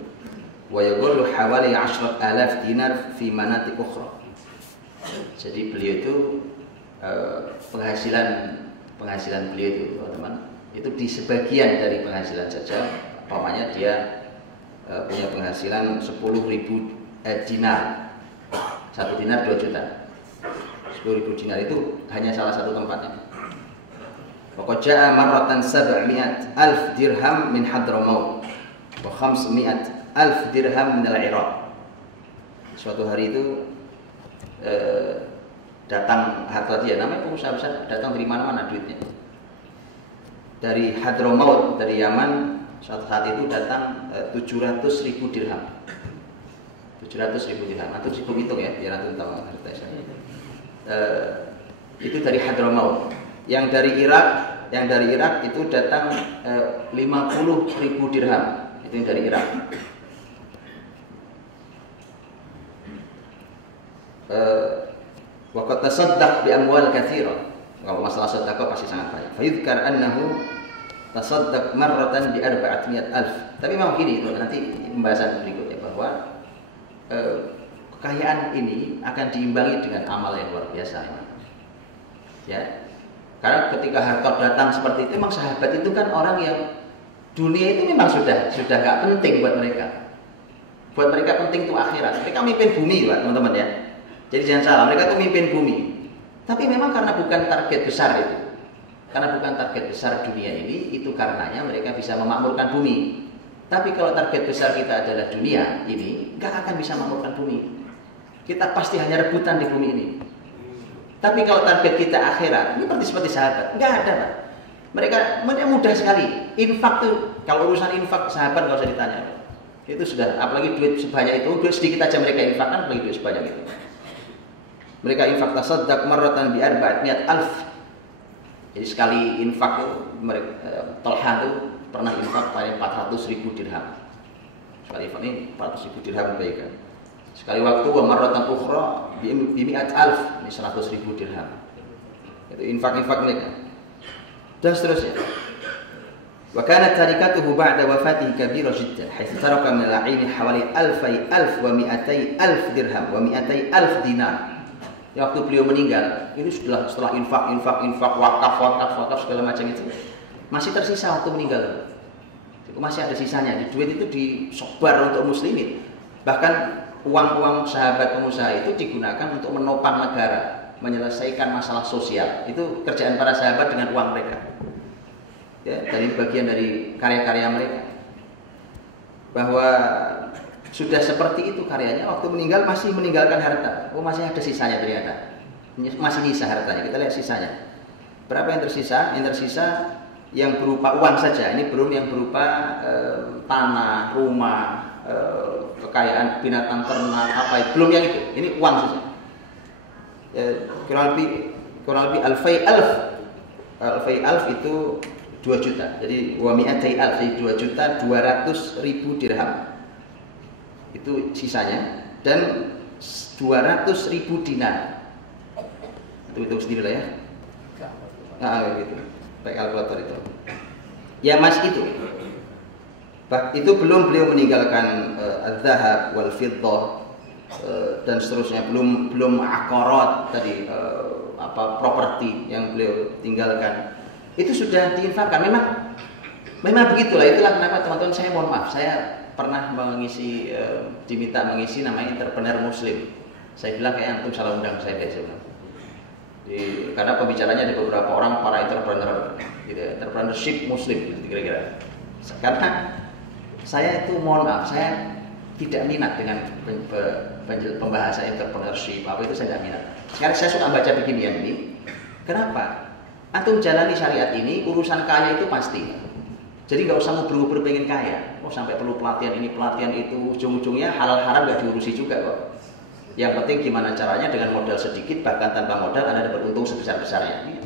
Wa yaqulu hawali 10,000 dinar fi manatiq ukhra. Jadi beliau itu penghasilan beliau itu, teman-teman, itu di sebagian dari penghasilan saja. Umpamanya dia punya penghasilan 10.000 dinar. 1 dinar 2 juta. 10.000 dinar itu hanya salah satu tempatnya. Waqad jaa marratan 700,000 dirham min Hadramaut wa 500,000 dirham min al-Iraq. Suatu hari itu datang harta dia, namanya pengusaha besar, datang dari mana-mana duitnya. Dari Hadramaut, dari Yaman, suatu saat itu datang 700.000 dirham. 700.000 dirham. Antum cukup hitung ya, biar antum tahu harta saya. Itu dari Hadramaut. Yang dari Irak itu datang 50.000 dirham. Itu yang dari Irak. Wa qad tasaddaq bi amwal katsira. Kalau masalah sedekah pasti sangat banyak. Fa yudhkar annahu tasaddaq marratan bi 400,000. Tapi memang gini, nanti pembahasan berikutnya bahwa kekayaan ini akan diimbangi dengan amal yang luar biasa. Ya. Karena ketika harta datang seperti itu, memang sahabat itu kan orang yang dunia itu memang sudah nggak penting buat mereka. Buat mereka penting itu akhirat. Mereka mimpin bumi, Pak, teman-teman ya. Jadi jangan salah, mereka tuh mimpin bumi. Tapi memang karena bukan target besar itu. Karena bukan target besar dunia ini, itu karenanya mereka bisa memakmurkan bumi. Tapi kalau target besar kita adalah dunia ini, nggak akan bisa memakmurkan bumi. Kita pasti hanya rebutan di bumi ini. Tapi kalau target kita akhirat, ini seperti sahabat, nggak ada, Pak. Mereka mudah sekali. Infak tuh, kalau urusan infak sahabat nggak usah ditanya. Itu sudah, apalagi duit sebanyak itu, duit sedikit aja mereka infakkan, apalagi duit sebanyak itu. Mereka infak tasaddaq marratan bi 400,000. Jadi sekali infak itu Talha itu pernah infak paling 400.000 dirham. Sekali infak ini 400.000 dirham baikkan. Sekali waktu wa marratan ukhra bi 100,000, ini 100.000 dirham. Itu infak-infak mereka. Dan seterusnya. Wa kanat tarikatuhu ba'da wafatihi kabira jiddan, haitsu taraka min al-'ain hawali 1,200,000 dirham wa 200,000 dinar. Ya, waktu beliau meninggal, itu setelah infak, wakaf segala macam itu, masih tersisa waktu meninggal. Masih ada sisanya. Di duit itu disebar untuk muslimin. Bahkan uang-uang sahabat pengusaha itu digunakan untuk menopang negara, menyelesaikan masalah sosial. Itu kerjaan para sahabat dengan uang mereka. Ya, dari bagian dari karya-karya mereka. Bahwa sudah seperti itu karyanya, waktu meninggal masih meninggalkan harta. Oh, masih ada sisanya ternyata. Masih nyisa hartanya. Kita lihat sisanya. Berapa yang tersisa? Yang tersisa yang berupa uang saja. Ini belum yang berupa tanah, rumah, kekayaan binatang ternak, apa itu. Belum yang itu. Ini uang saja. Kurang lebih alfai alf itu 2 juta. Jadi wa mi'atai alf, jadi 2.200.000 dirham. Itu sisanya, dan 200.000 dinar. Itu sendiri lah ya. Nah, gitu. Pakai kalkulator itu. Ya mas itu. Itu belum beliau meninggalkan az-zahab wal fiddah dan seterusnya, belum aqarat tadi, properti yang beliau tinggalkan. Itu sudah diinfakkan. Memang begitulah. Itulah kenapa teman-teman, saya mohon maaf, saya pernah diminta mengisi namanya entrepreneur muslim. Saya bilang kayak antum salah undang saya biasanya. Karena pembicaranya ada beberapa orang para entrepreneur, gitu, entrepreneurship muslim, gitu, kira-kira. Karena saya itu mohon maaf, saya tidak minat dengan pembahasan entrepreneurship, apa itu saya tidak minat. Sekarang saya suka baca beginian ini. Kenapa? Antum jalani syariat ini, urusan kaya itu pasti. Jadi nggak usah ngobrol-ngobrol pengen kaya. Oh, sampai perlu pelatihan ini, pelatihan itu, ujung-ujungnya halal haram nggak diurusi juga kok. Yang penting gimana caranya dengan modal sedikit, bahkan tanpa modal Anda dapat untung sebesar-besarnya.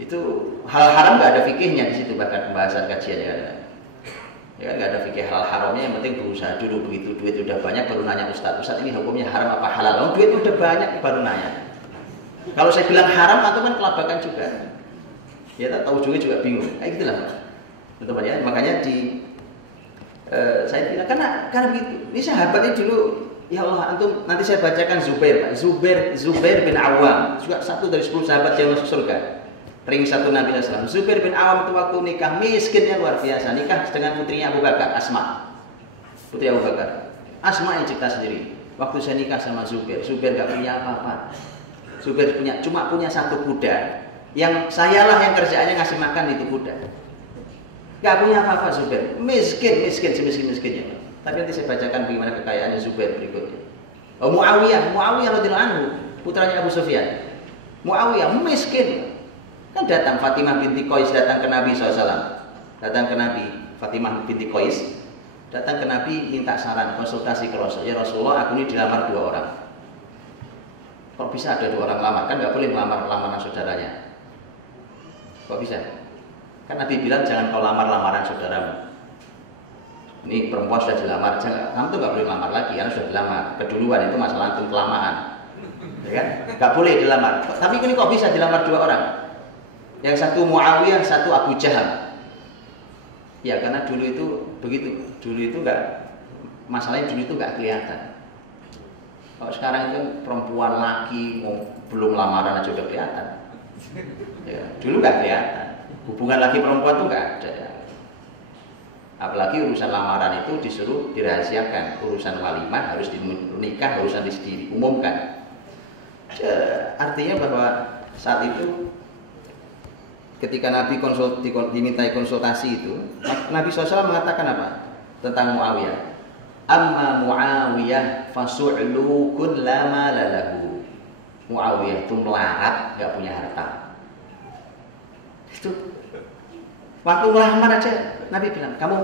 Itu halal haram nggak ada fikihnya di situ, bahkan pembahasan kajiannya ada. Ya kan nggak ada fikih halal haramnya. Yang penting berusaha dulu, begitu duit udah banyak baru nanya Ustaz ini hukumnya haram apa halal? Oh, duit udah banyak baru nanya. Kalau saya bilang haram, atau kan kelabakan juga. Ya, tahu ujungnya juga bingung. Kayak gitulah, teman-teman ya. Makanya saya bilang karena begitu. Ini sahabatnya dulu, ya Allah, antum nanti saya bacakan Zubair, Pak. Zubair bin Awam, juga satu dari 10 sahabat yang masuk surga. Ring satu Nabi SAW. Zubair bin Awam itu waktu nikah miskinnya luar biasa. Nikah dengan putrinya Abu Bakar, Asma. Putri Abu Bakar. Asma yang cipta sendiri. Waktu saya nikah sama Zubair gak punya apa-apa. Zubair cuma punya 1 kuda. Yang sayalah yang kerjaannya ngasih makan itu kuda. Gak punya apa-apa Zubair. Miskin semiskin-miskinnya. Tapi nanti saya bacakan bagaimana kekayaannya Zubair berikutnya. Muawiyah radhiyallahu anhu, putranya Abu Sufyan. Muawiyah miskin. Kan datang Fatimah binti Qais datang ke Nabi SAW. Datang ke Nabi Fatimah binti Qais. Datang ke Nabi minta saran, konsultasi ke Rasul. Ya Rasulullah, aku ini dilamar 2 orang. Kok bisa ada 2 orang lamar? Kan nggak boleh melamar lamaran saudaranya. Kok bisa? Kan Nabi bilang jangan kau lamar-lamaran saudaramu. Ini perempuan sudah dilamar, kamu tuh nggak boleh lamar lagi, karena sudah dilamar. Keduluan itu masalah antum kelamaan, ya kan? Nggak boleh dilamar. Tapi ini kok bisa dilamar 2 orang? Yang satu Muawiyah, satu Abu Jahal. Ya karena dulu itu begitu. Dulu itu masalahnya dulu itu nggak kelihatan. Kalau sekarang itu perempuan laki belum lamaran aja udah kelihatan. Ya, dulu nggak kelihatan. Hubungan laki perempuan tuh nggak ada. Apalagi urusan lamaran itu disuruh dirahasiakan. Urusan walimah harus nikah, urusan diumumkan. Artinya bahwa saat itu ketika Nabi dimintai konsultasi itu, Nabi SAW mengatakan apa? Tentang Muawiyah. Amma Muawiyah fasu'lukun lama lalahu. Muawiyah itu melarat, nggak punya harta. Itu waktu melamar aja Nabi bilang, kamu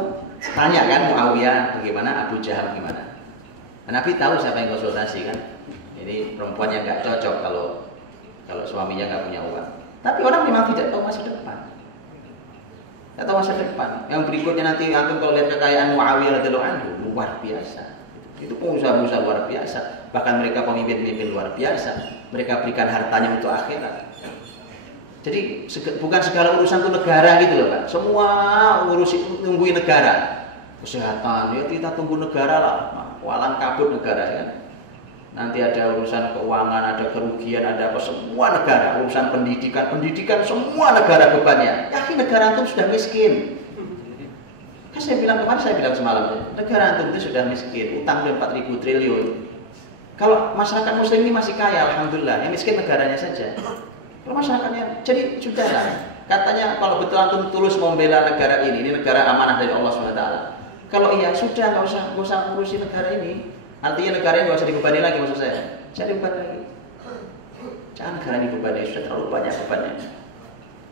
tanya kan Muawiyah bagaimana, Abu Jahal gimana. Nah, Nabi tahu siapa yang konsultasi kan. Ini perempuan yang nggak cocok kalau suaminya nggak punya uang. Tapi orang memang tidak tahu masa depan. Tidak tahu masa depan. Yang berikutnya nanti antum kalau lihat kekayaan Muawiyah radhiyallahu anhu luar biasa. Itu pengusaha-pengusaha luar biasa. Bahkan mereka pemimpin-pemimpin luar biasa. Mereka berikan hartanya untuk akhirat. Jadi bukan segala urusan itu negara gitu loh Pak. Semua urusan tungguin negara. Kesehatan ya kita tunggu negara lah. Walang kabut negara ya. nanti ada urusan keuangan, ada kerugian, ada apa, semua negara, urusan pendidikan semua negara bebannya. Yakin negara antum sudah miskin. Kan saya bilang semalam, negara antum itu sudah miskin, utangnya 4.000 triliun. Kalau masyarakat muslim ini masih kaya, alhamdulillah, yang miskin negaranya saja. Kalau masyarakatnya, jadi sudahlah. Katanya kalau betul antum tulus membela negara ini negara amanah dari Allah SWT. Kalau iya, sudah nggak usah ngurusi negara ini. Artinya negara ini nggak usah dibebani lagi, maksud saya. Jangan dibebani lagi. Jangan negara ini dibebani, sudah terlalu banyak bebannya.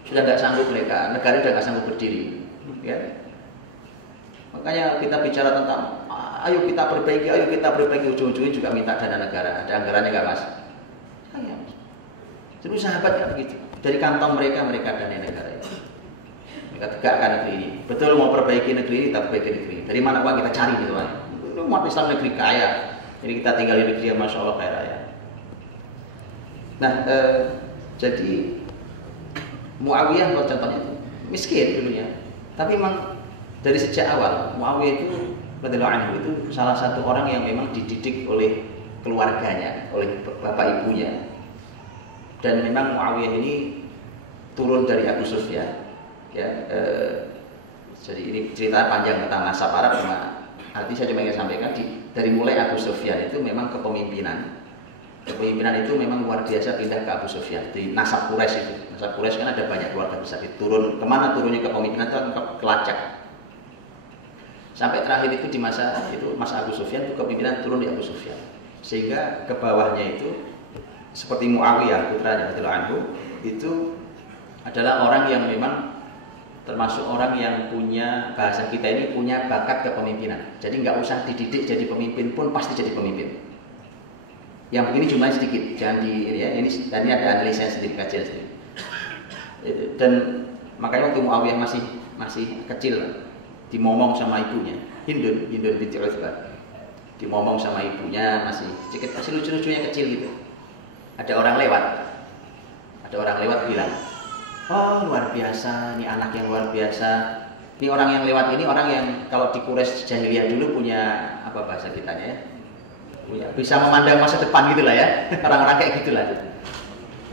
Sudah nggak sanggup mereka, negara sudah nggak sanggup berdiri. Ya. Makanya kita bicara tentang ayo kita perbaiki, ujung-ujungnya juga minta dana negara. Ada anggarannya nggak mas? Ayo. Jadi sahabat nggak begitu. Dari kantong mereka dana negara itu. Mereka tegakkan negeri ini. Betul mau perbaiki negeri ini, kita perbaiki negeri. Dari mana uang kita cari gitu kan? Umat Islam negeri kaya. Jadi kita tinggal di negeri yang masya Allah kaya raya. Nah, jadi Muawiyah kalau contohnya itu miskin dulunya. Tapi memang dari sejak awal Muawiyah itu radhiyallahu anhu itu salah satu orang yang memang dididik oleh keluarganya, oleh bapak ibunya. Dan memang Muawiyah ini turun dari Abu Sufyan. Ya, jadi ini cerita panjang tentang nasab Arab, cuma arti saya cuma ingin sampaikan dari mulai Abu Sufyan itu memang kepemimpinan itu memang luar biasa pindah ke Abu Sufyan di nasab Quraisy itu. Nasab Quraisy kan ada banyak keluarga besar, kemana turunnya kepemimpinan itu ke Lacak. Sampai terakhir itu di masa itu Mas Abu Sufyan itu kepemimpinan turun di Abu Sufyan, sehingga ke bawahnya itu seperti Muawiyah putranya radhiyallahu anhu itu adalah orang yang memang termasuk orang yang punya, bahasa kita ini punya bakat kepemimpinan. Jadi nggak usah dididik jadi pemimpin pun pasti jadi pemimpin. Yang begini jumlahnya sedikit, jangan ini ada analisanya sendiri, kajian sendiri. Dan makanya waktu Muawiyah masih kecil, dimomong sama ibunya, Hindun binti Utsbah, dimomong sama ibunya masih lucu-lucunya kecil gitu. Ada orang lewat bilang, oh luar biasa, ini anak yang luar biasa. Ini orang yang lewat ini orang yang kalau di Quraisy jahiliyah dulu punya apa bahasa kitanya ya, bisa memandang masa depan gitulah ya, orang-orang kayak gitulah.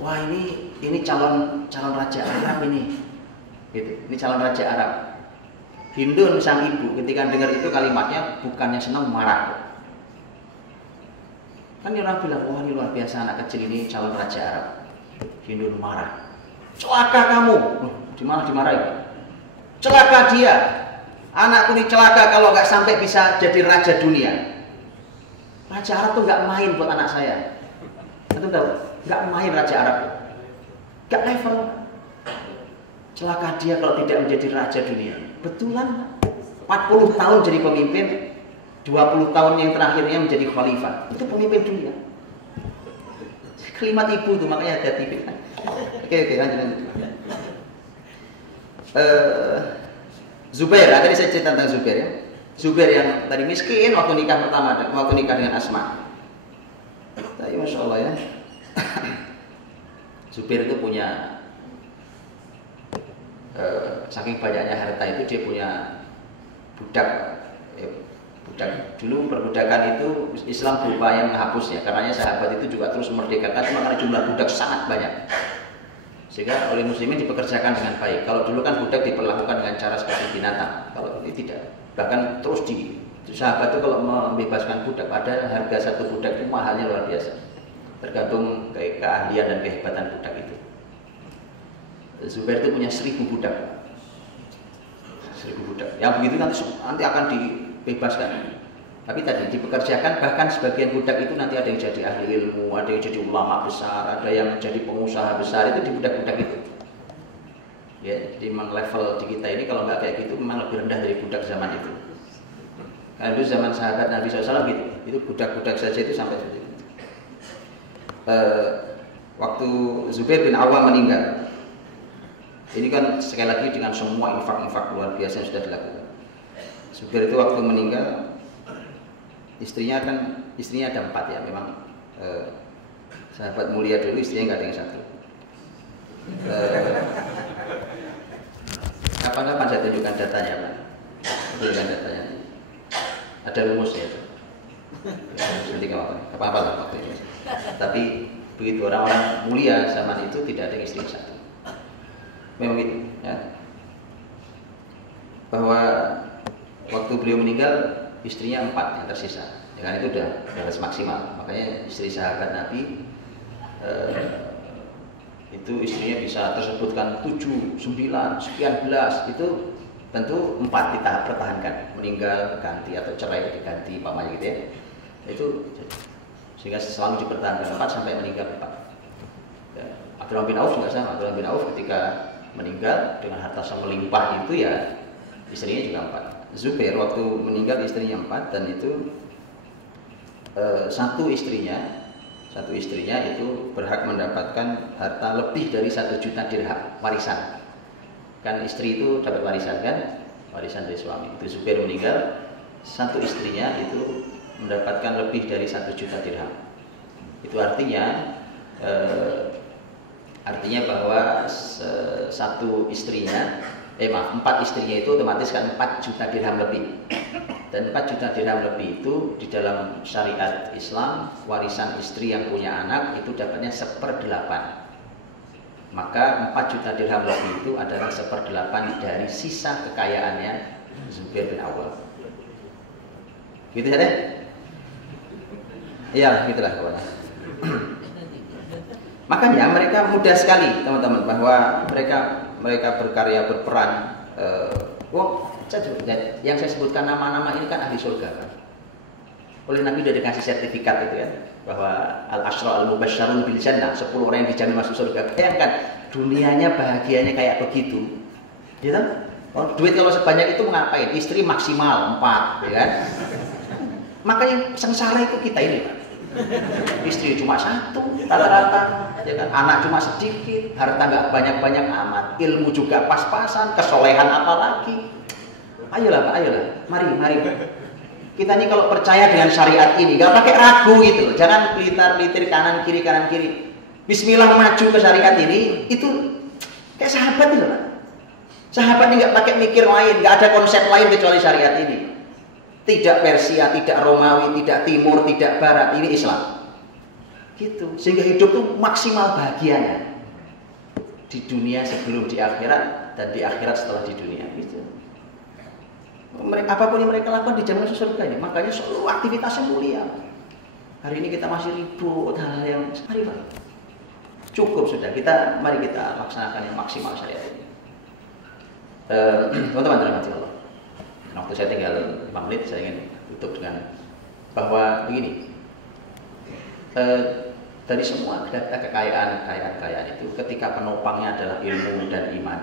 Wah ini calon raja Arab ini, gitu. Ini calon raja Arab. Hindun sang ibu ketika dengar itu kalimatnya bukannya senang marah. Kan orang bilang, wah ini luar biasa anak kecil ini calon raja Arab. Hindun marah. Celaka kamu, dimarahin. Celaka dia, anakku ini celaka kalau nggak sampai bisa jadi raja dunia. Raja Arab tuh nggak main buat anak saya. Anda tahu, nggak main raja Arab, nggak level. Celaka dia kalau tidak menjadi raja dunia. Betulan, 40 tahun jadi pemimpin, 20 tahun yang terakhirnya menjadi khalifah. Itu pemimpin dunia. Kalimat ibu tuh makanya hati-hati. Oke, lanjut. Zubair, tadi saya cerita tentang Zubair ya. Zubair yang tadi miskin waktu nikah pertama, waktu nikah dengan Asma. Tapi masya Allah ya. Zubair itu punya saking banyaknya harta itu dia punya budak. Budak dulu perbudakan itu Islam berupaya menghapusnya, karenanya sahabat itu juga terus memerdekakan, cuma karena jumlah budak sangat banyak. Sehingga oleh muslimin dipekerjakan dengan baik. Kalau dulu kan budak diperlakukan dengan cara seperti binatang, kalau ini tidak. Bahkan terus sahabat itu kalau membebaskan budak, padahal harga satu budak itu mahalnya luar biasa. Tergantung keahlian dan kehebatan budak itu. Zubair itu punya 1000 budak. 1000 budak. Yang begitu nanti akan dibebaskan. Tapi tadi dipekerjakan, bahkan sebagian budak itu nanti ada yang jadi ahli ilmu, ada yang jadi ulama besar, ada yang jadi pengusaha besar, itu di budak-budak itu. Ya, jadi memang level di kita ini kalau nggak kayak gitu memang lebih rendah dari budak zaman itu. Karena dulu zaman sahabat Nabi SAW gitu, itu budak-budak saja itu sampai seperti itu. Waktu Zubair bin Awam meninggal, ini kan sekali lagi dengan semua infak-infak luar biasa yang sudah dilakukan. Zubair itu waktu meninggal, istrinya ada 4 ya, memang sahabat mulia dulu istrinya nggak ada yang 1. Kapan-kapan saya tunjukkan datanya Pak. Tunjukkan datanya. Ada rumusnya itu. Nanti apa-apa lah waktu itu. Tapi begitu orang-orang mulia zaman itu tidak ada istri satu. Memang gitu, ya. Bahwa waktu beliau meninggal istrinya 4 yang tersisa. Dengan itu udah batas maksimal. Makanya istri sahabat Nabi itu istrinya bisa tersebutkan 7, 9, sekian belas. Itu tentu 4 kita pertahankan. Meninggal ganti atau cerai diganti pamannya gitu ya. Itu sehingga selalu dipertahankan 4 sampai meninggal 4. Ya, Abdurrahman bin Auf juga sama. Abdurrahman bin Auf ketika meninggal dengan harta yang melimpah itu ya istrinya juga 4. Zubair waktu meninggal istrinya 4 dan itu satu istrinya itu berhak mendapatkan harta lebih dari 1 juta dirham warisan. Kan istri itu dapat warisan kan, warisan dari suami. Itu Zubair meninggal, satu istrinya itu mendapatkan lebih dari 1 juta dirham. Itu artinya bahwa satu istrinya, 4 istrinya itu otomatis kan 4 juta dirham lebih. Dan 4 juta dirham lebih itu di dalam syariat Islam, warisan istri yang punya anak itu dapatnya 1/8. Maka 4 juta dirham lebih itu adalah 1/8 dari sisa kekayaannya Zubair bin Awwam. Gitu ya deh? Iya, gitulah pokoknya. Makanya mereka mudah sekali teman-teman bahwa mereka berkarya berperan. Yang saya sebutkan nama-nama ini kan ahli surga kan. Oleh Nabi sudah dikasih sertifikat itu ya, bahwa al-asyra al-mubasysyarun bil jannah, 10 orang yang dijamin masuk surga. Bayangkan dunianya bahagianya kayak begitu. Gitu? Duit kalau sebanyak itu ngapain? Istri maksimal 4, ya kan? Makanya sengsara itu kita ini, Pak. Istri cuma 1 rata-rata, ya kan? Anak cuma sedikit, harta nggak banyak-banyak amat, ilmu juga pas-pasan, kesolehan apalagi. Ayolah Pak, ayolah, mari. Kita ini kalau percaya dengan syariat ini, nggak pakai ragu gitu, jangan pelitar-pelitir kanan kiri. Bismillah maju ke syariat ini, itu kayak sahabat itu Pak. Sahabat ini nggak pakai mikir lain, nggak ada konsep lain kecuali syariat ini. Tidak Persia, tidak Romawi, tidak Timur, tidak Barat, ini Islam. Gitu, sehingga hidup tuh maksimal bahagianya di dunia sebelum di akhirat dan di akhirat setelah di dunia. Gitu. Apapun yang mereka lakukan dijamin surga ini, makanya seluruh aktivitasnya mulia. Hari ini kita masih ribut hal yang mari Pak. Cukup sudah, mari kita laksanakan yang maksimal syariat ini. Teman-teman terima Allah. Waktu saya tinggal 5 menit, saya ingin tutup dengan bahwa begini, dari semua data kekayaan itu, ketika penopangnya adalah ilmu dan iman,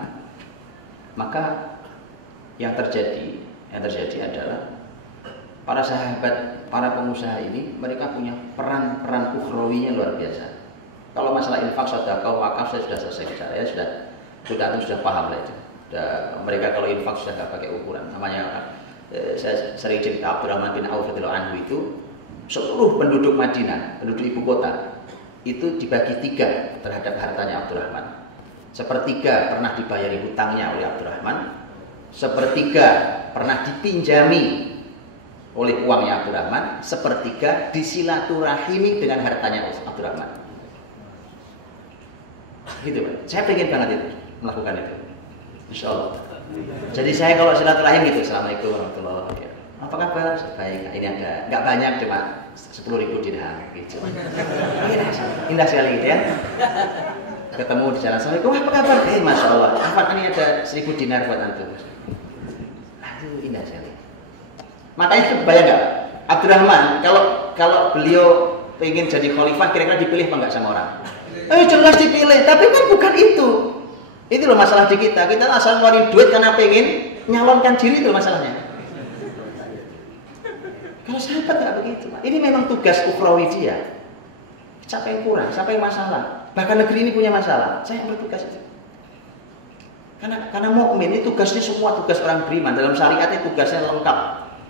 maka yang terjadi adalah para sahabat, para pengusaha ini, mereka punya peran ukhrawinya luar biasa. Kalau masalah infak, sedekah, wakaf, saya sudah selesai bicara ya, sudah paham lah itu. Mereka kalau infak sudah tidak pakai ukuran. Namanya saya sering cerita Abdurrahman bin Auf radhiyallahu anhu itu seluruh penduduk Madinah, penduduk ibu kota itu dibagi 3 terhadap hartanya Abdurrahman. 1/3 pernah dibayari hutangnya oleh Abdurrahman, 1/3 pernah dipinjami oleh uangnya Abdurrahman, 1/3 disilaturahimi dengan hartanya Abdurrahman. Gitu Pak. Saya pengen banget itu melakukan itu. Insya Allah. Jadi saya kalau silaturahim gitu, Assalamualaikum warahmatullahi wabarakatuh. Apa kabar? Baik. Ini ada nggak banyak, cuma 10.000 dirham gitu. Indah sekali gitu ya. Ketemu di jalan, Assalamualaikum, apa kabar? Masya Allah. Apa ini ada 1.000 dinar buat antum? Aduh, indah sekali. Makanya kebayang nggak? Abdurrahman, kalau beliau pengen jadi khalifah, kira-kira dipilih apa nggak sama orang? Jelas dipilih, tapi kan bukan itu. Itu loh masalah di kita. Kita asal ngeluarin duit karena pengen nyalonkan diri, itu masalahnya. Kalau sahabat nggak begitu, Pak. Ini memang tugas ukhrawi dia. Siapa yang kurang, siapa yang masalah. Bahkan negeri ini punya masalah. Saya yang bertugas itu. Karena mukmin ini tugasnya semua tugas orang beriman. Dalam syariat itu tugasnya lengkap.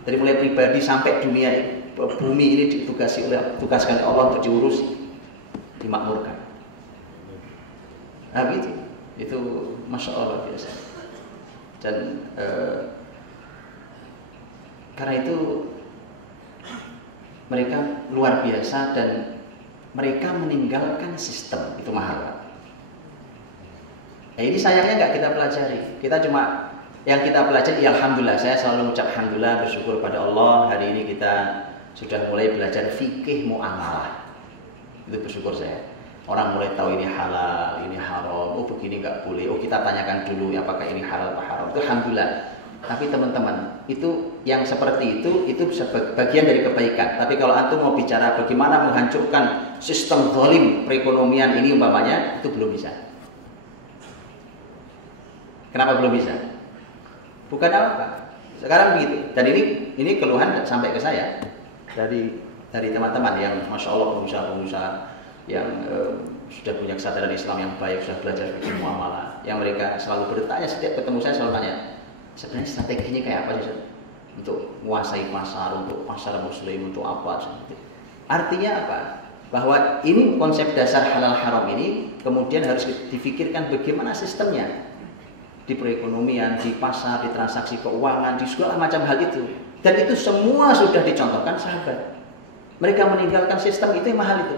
Dari mulai pribadi sampai dunia bumi ini ditugaskan oleh Allah untuk diurusi, dimakmurkan. Nah gitu. Itu Masya Allah biasa. Dan karena itu Mereka luar biasa dan mereka meninggalkan sistem, itu mahal, Pak. Nah, ini sayangnya nggak kita pelajari. Kita cuma yang kita pelajari, ya alhamdulillah. Saya selalu mengucap alhamdulillah, bersyukur pada Allah. Hari ini kita sudah mulai belajar fikih muamalah. Itu bersyukur saya. Orang mulai tahu ini halal, ini haram. Oh begini nggak boleh. Oh kita tanyakan dulu apakah ini halal atau haram. Itu alhamdulillah. Tapi teman-teman, itu yang seperti itu bagian dari kebaikan. Tapi kalau antum mau bicara bagaimana menghancurkan sistem zalim perekonomian ini umpamanya, itu belum bisa. Kenapa belum bisa? Bukan apa. Sekarang begitu. Dan ini keluhan sampai ke saya dari teman-teman yang masya Allah pengusaha-pengusaha yang sudah punya kesadaran Islam yang baik, sudah belajar fikih muamalah, yang mereka selalu bertanya setiap ketemu saya selalu tanya, sebenarnya strateginya kayak apa sih untuk menguasai pasar, untuk pasar muslim, untuk apa? Artinya apa? Bahwa ini konsep dasar halal haram ini kemudian harus difikirkan bagaimana sistemnya di perekonomian, di pasar, di transaksi keuangan, di segala macam hal itu. Dan itu semua sudah dicontohkan sahabat. Mereka meninggalkan sistem itu yang mahal itu.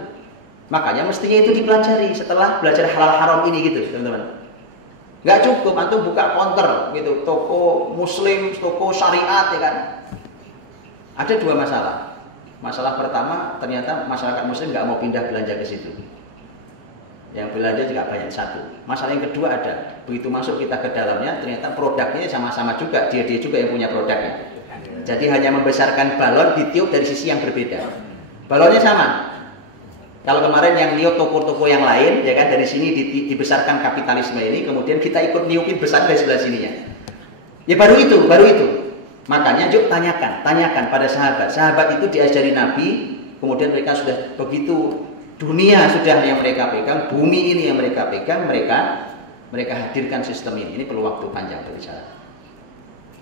Makanya mestinya itu dipelajari setelah belajar halal haram ini gitu, teman-teman. Nggak cukup antum buka counter gitu, toko muslim, toko syariat ya kan. Ada dua masalah. Masalah pertama, ternyata masyarakat muslim nggak mau pindah belanja ke situ. Yang belanja juga banyak satu. Masalah yang kedua ada, begitu masuk kita ke dalamnya, ternyata produknya sama-sama juga, dia juga yang punya produknya. Jadi hanya membesarkan balon ditiup dari sisi yang berbeda. Balonnya sama. Kalau kemarin yang niup toko-toko yang lain, ya kan, dari sini dibesarkan kapitalisme ini, kemudian kita ikut niupin besar dari sebelah sininya. Ya baru itu. Makanya yuk tanyakan pada sahabat. Sahabat itu diajari Nabi, kemudian mereka sudah begitu, dunia sudah yang mereka pegang, bumi ini yang mereka pegang, mereka hadirkan sistem ini. Ini perlu waktu panjang berbicara.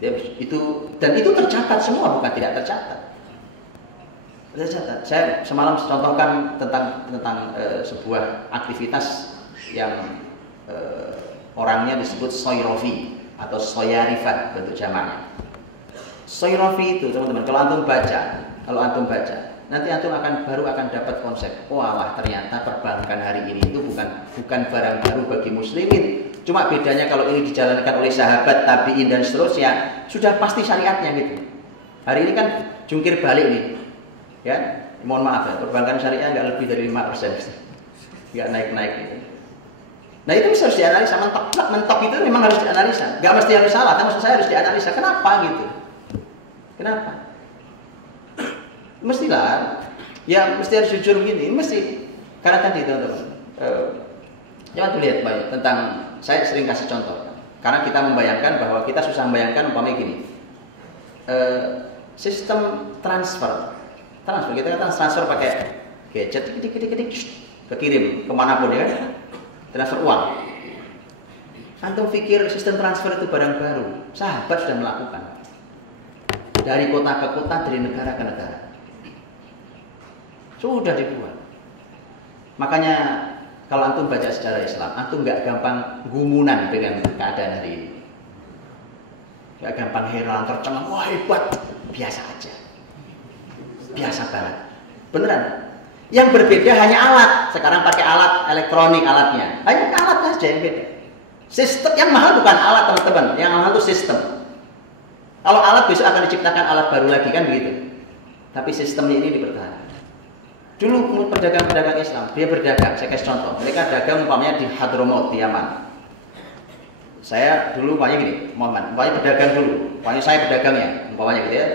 Ya, itu tercatat semua, bukan tidak tercatat. Saya semalam contohkan tentang sebuah aktivitas yang orangnya disebut Soyrofi atau Soyarifat bentuk jamaknya. Soyrofi itu teman-teman, kalau antum baca, nanti antum baru akan dapat konsep. Wah, ternyata perbankan hari ini itu bukan barang baru bagi muslimin. Cuma bedanya kalau ini dijalankan oleh sahabat, tabi'in dan seterusnya, sudah pasti syariatnya gitu. Hari ini kan jungkir balik nih. Ya, mohon maaf ya, perbankan syariah nggak lebih dari 5%, nggak naik-naik gitu. Nah itu harus dianalisa, mentok itu memang harus dianalisa, nggak mesti harus salah, tapi maksud saya harus dianalisa, kenapa gitu? Kenapa? Mestilah, ya mesti harus jujur begini, mesti, karena tadi teman-teman, jangan lihat banyak tentang, saya sering kasih contoh, karena kita membayangkan bahwa kita susah membayangkan umpamanya gini, sistem transfer kita kan transfer pakai gadget, dikit kekirim kemanapun ya kan, transfer uang. Antum pikir sistem transfer itu barang baru? Sahabat sudah melakukan dari kota ke kota, dari negara ke negara, sudah dibuat. Makanya kalau antum baca sejarah Islam, antum nggak gampang gumunan dengan keadaan hari ini, nggak gampang heran, tercengang, wah hebat, biasa aja. Biasa banget, beneran. Yang berbeda hanya alat. Sekarang pakai alat elektronik alatnya, hanya alat saja yang beda. Sistem yang mahal bukan alat teman-teman, yang mahal itu sistem. Kalau alat besok akan diciptakan alat baru lagi kan begitu. Tapi sistemnya ini dipertahankan. Dulu pedagang-pedagang Islam, dia berdagang. Saya kasih contoh, mereka dagang umpamanya di Hadramaut di Yaman. Saya dulu umpamanya gini, umpamanya berdagang dulu, umpamanya saya pedagangnya, umpamanya gitu ya.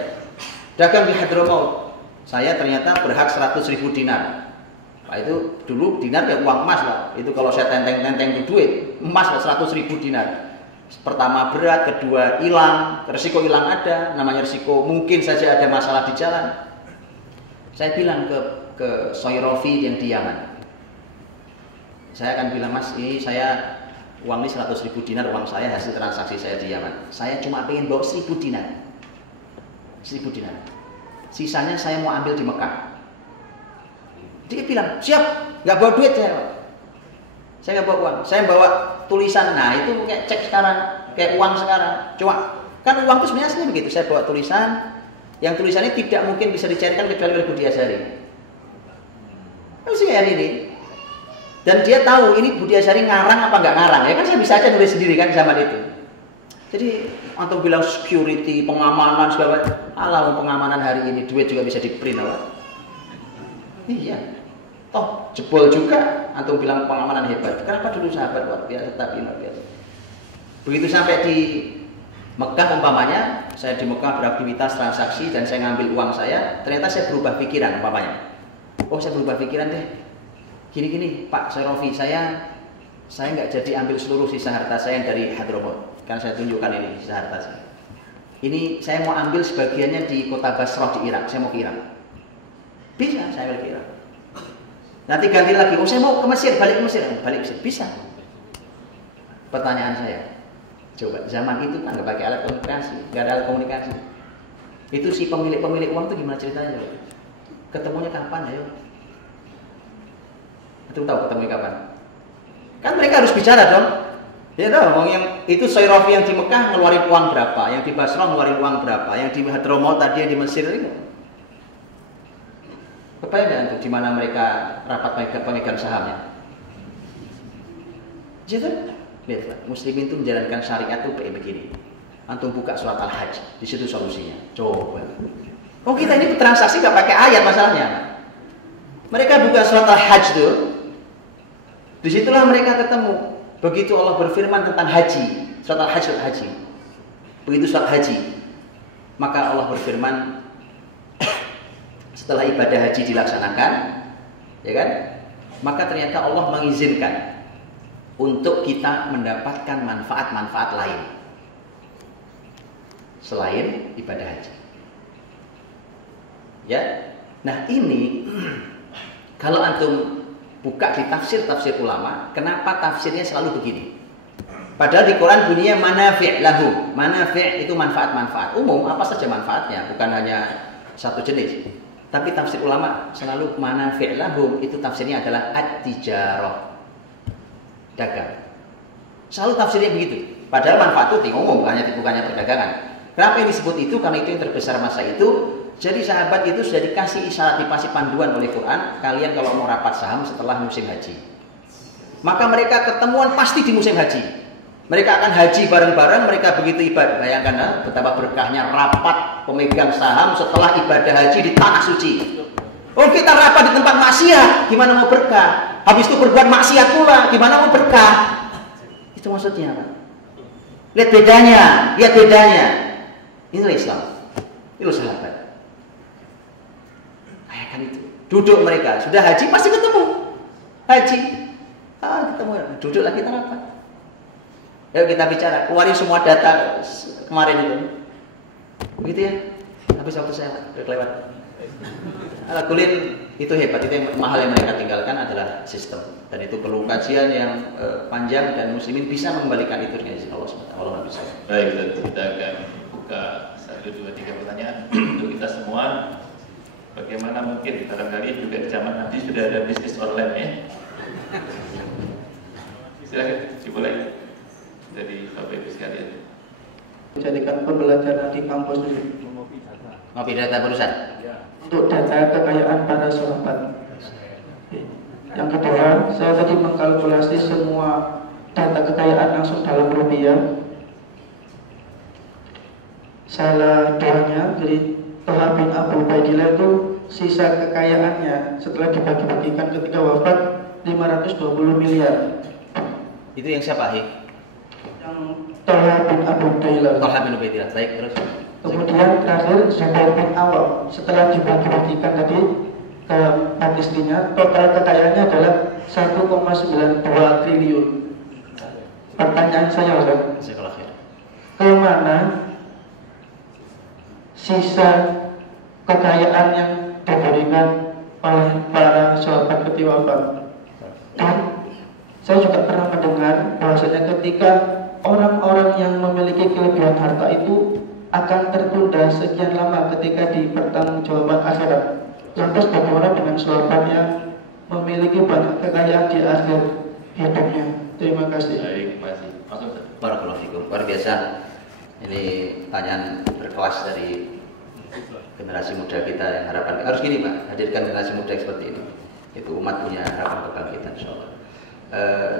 Dagang di Hadramaut. Saya ternyata berhak 100.000 dinar. Nah, itu dulu dinar ya uang emas lah. Itu kalau saya tenteng itu duit emas lah, 100.000 dinar. Pertama berat, kedua hilang, resiko hilang ada, namanya resiko mungkin saja ada masalah di jalan. Saya bilang ke Soyrofi yang di Yaman. Saya akan bilang, Mas, ini saya uang ini 100.000 dinar uang saya hasil transaksi saya di Yaman. Saya cuma pengen bawa 1.000 dinar. 1.000 dinar. Sisanya saya mau ambil di Mekah. Dia bilang, siap, nggak bawa duit saya. Saya nggak bawa uang, saya bawa tulisan. Nah itu kayak cek sekarang, kayak uang sekarang. Cuma kan uang itu sebenarnya aslinya begitu. Saya bawa tulisan, yang tulisannya tidak mungkin bisa dicarikan kecuali oleh Budi Asyari. Masih kayak ini. Dan dia tahu ini Budi Asyari ngarang apa nggak ngarang. Ya kan saya bisa aja nulis sendiri kan zaman itu. Jadi antum bilang security, pengamanan segala macam. Alah, pengamanan hari ini duit juga bisa di-print apa? Iya. Toh jebol juga antum bilang pengamanan hebat. Kenapa dulu sahabat luar biasa tapi luar biasa. Begitu sampai di Mekah umpamanya, saya di Mekah beraktivitas transaksi dan saya ngambil uang saya, ternyata saya berubah pikiran umpamanya. Oh, saya berubah pikiran deh. Gini-gini, Pak Syairofi, saya nggak jadi ambil seluruh sisa harta saya yang dari Hadramut. Kan saya tunjukkan ini sisa harta saya. Ini saya mau ambil sebagiannya di kota Basrah di Irak. Saya mau ke Irak. Bisa, saya ambil ke Irak. Nanti ganti lagi. Oh, saya mau ke Mesir, balik ke Mesir. Balik ke Mesir. Bisa. Pertanyaan saya. Coba, zaman itu kan nggak pakai alat komunikasi, nggak ada alat komunikasi. Itu si pemilik uang itu gimana ceritanya? Ketemunya kapan, ayo? Itu tahu ketemunya kapan? Kan mereka harus bicara dong. Ya dong, yang itu Syairofi yang di Mekah ngeluarin uang berapa, yang di Basrah ngeluarin uang berapa, yang di Hadramaut tadi yang di Mesir itu. Kebayang tuh di mana mereka rapat pemegang sahamnya? Jadi lihatlah, muslimin itu menjalankan syariat itu kayak begini. Antum buka surat Al-Hajj, di situ solusinya. Coba. Oh, kita ini transaksi gak pakai ayat masalahnya. Mereka buka surat Al-Hajj tuh, disitulah mereka ketemu. Begitu Allah berfirman tentang haji, surat Al-Hajj, surat haji. Begitu surat haji, maka Allah berfirman setelah ibadah haji dilaksanakan, ya kan? Maka ternyata Allah mengizinkan untuk kita mendapatkan manfaat-manfaat lain selain ibadah haji. Ya, nah ini kalau antum buka di tafsir ulama, kenapa tafsirnya selalu begini? Padahal di Quran bunyinya manafi' lahu. Manafi' itu manfaat-manfaat umum, apa saja manfaatnya, bukan hanya satu jenis. Tapi tafsir ulama selalu manafi' lahu, itu tafsirnya adalah at-tijarah. Dagang. Selalu tafsirnya begitu. Padahal manfaat itu umum, bukannya perdagangan. Kenapa yang disebut itu? Karena itu yang terbesar masa itu. Jadi sahabat itu sudah dikasih isyarat, dikasih panduan oleh Quran. Kalian kalau mau rapat saham setelah musim haji, maka mereka ketemuan pasti di musim haji. Mereka akan haji bareng-bareng. Mereka begitu ibadah. Bayangkan betapa berkahnya rapat pemegang saham setelah ibadah haji di tanah suci. Oh, kita rapat di tempat maksiat, gimana mau berkah? Habis itu berbuat maksiat pula, gimana mau berkah? Itu maksudnya apa? Lihat bedanya. Inilah Islam. Itu sahabat. Kayak kan itu. Duduk mereka, sudah haji pasti ketemu. Haji. Ketemu. Duduk lagi kita rapat. Ayo kita bicara, keluarin semua data kemarin itu. Begitu ya. Habis waktu saya kelewat. Kulin itu hebat, itu yang mahal yang mereka tinggalkan adalah sistem, dan itu perlu kajian yang panjang dan muslimin bisa mengembalikan itu dengan izin Allah SWT. Allah bisa. Baik, kita akan buka 1, 2, 3 pertanyaan untuk kita semua. Bagaimana mungkin barangkali juga di zaman nanti sudah ada bisnis online ya? Silakan dimulai dari Bapak Ibu sekalian. Jadikan pembelajaran di kampus dulu. Ngopi data barusan. Untuk data kekayaan para sahabat. Yang kedua, saya tadi mengkalkulasi semua data kekayaan langsung dalam rupiah. Salah duanya, jadi Thaha bin Abu Baidillah itu sisa kekayaannya setelah dibagi-bagikan ketika wafat 520 miliar. Itu yang siapa, Hi? Yang Thaha bin Abu Baidillah. Thaha bin Ubaidillah. Baik, terus. Kemudian terakhir Zubair bin Awam, setelah dibagi-bagikan tadi ke 4 istrinya, total kekayaannya adalah 1,92 triliun. Pertanyaan saya, Ustaz, kemana sisa kekayaan yang diberikan oleh para sahabat ketika wafat? Dan saya juga pernah mendengar bahwasanya ketika orang-orang yang memiliki kelebihan harta itu akan tertunda sekian lama ketika di pertanggungjawaban akhirat. Lantas bagaimana dengan sahabat yang memiliki banyak kekayaan di akhir hidupnya? Terima kasih. Baik, masih. Masuk. Barakallahu fikum. Luar biasa. Ini pertanyaan berkelas dari generasi muda kita yang harapan harus gini Pak, hadirkan generasi muda seperti ini. Itu umat punya harapan kebangkitan insyaallah.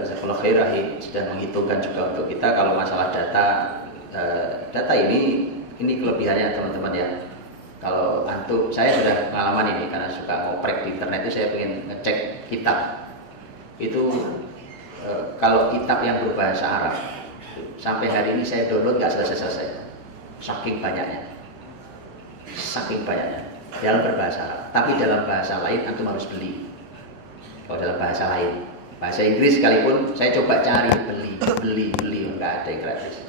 Jazakallahu khairan sudah menghitungkan juga untuk kita kalau masalah data ini kelebihannya teman-teman ya. Kalau antum, saya sudah pengalaman ini karena suka ngoprek di internet itu, saya pengen ngecek kitab. Itu kalau kitab yang berbahasa Arab sampai hari ini saya download nggak selesai-selesai. Saking banyaknya dalam berbahasa Arab. Tapi dalam bahasa lain antum harus beli. Kalau dalam bahasa lain, bahasa Inggris sekalipun saya coba cari beli nggak ada yang gratis.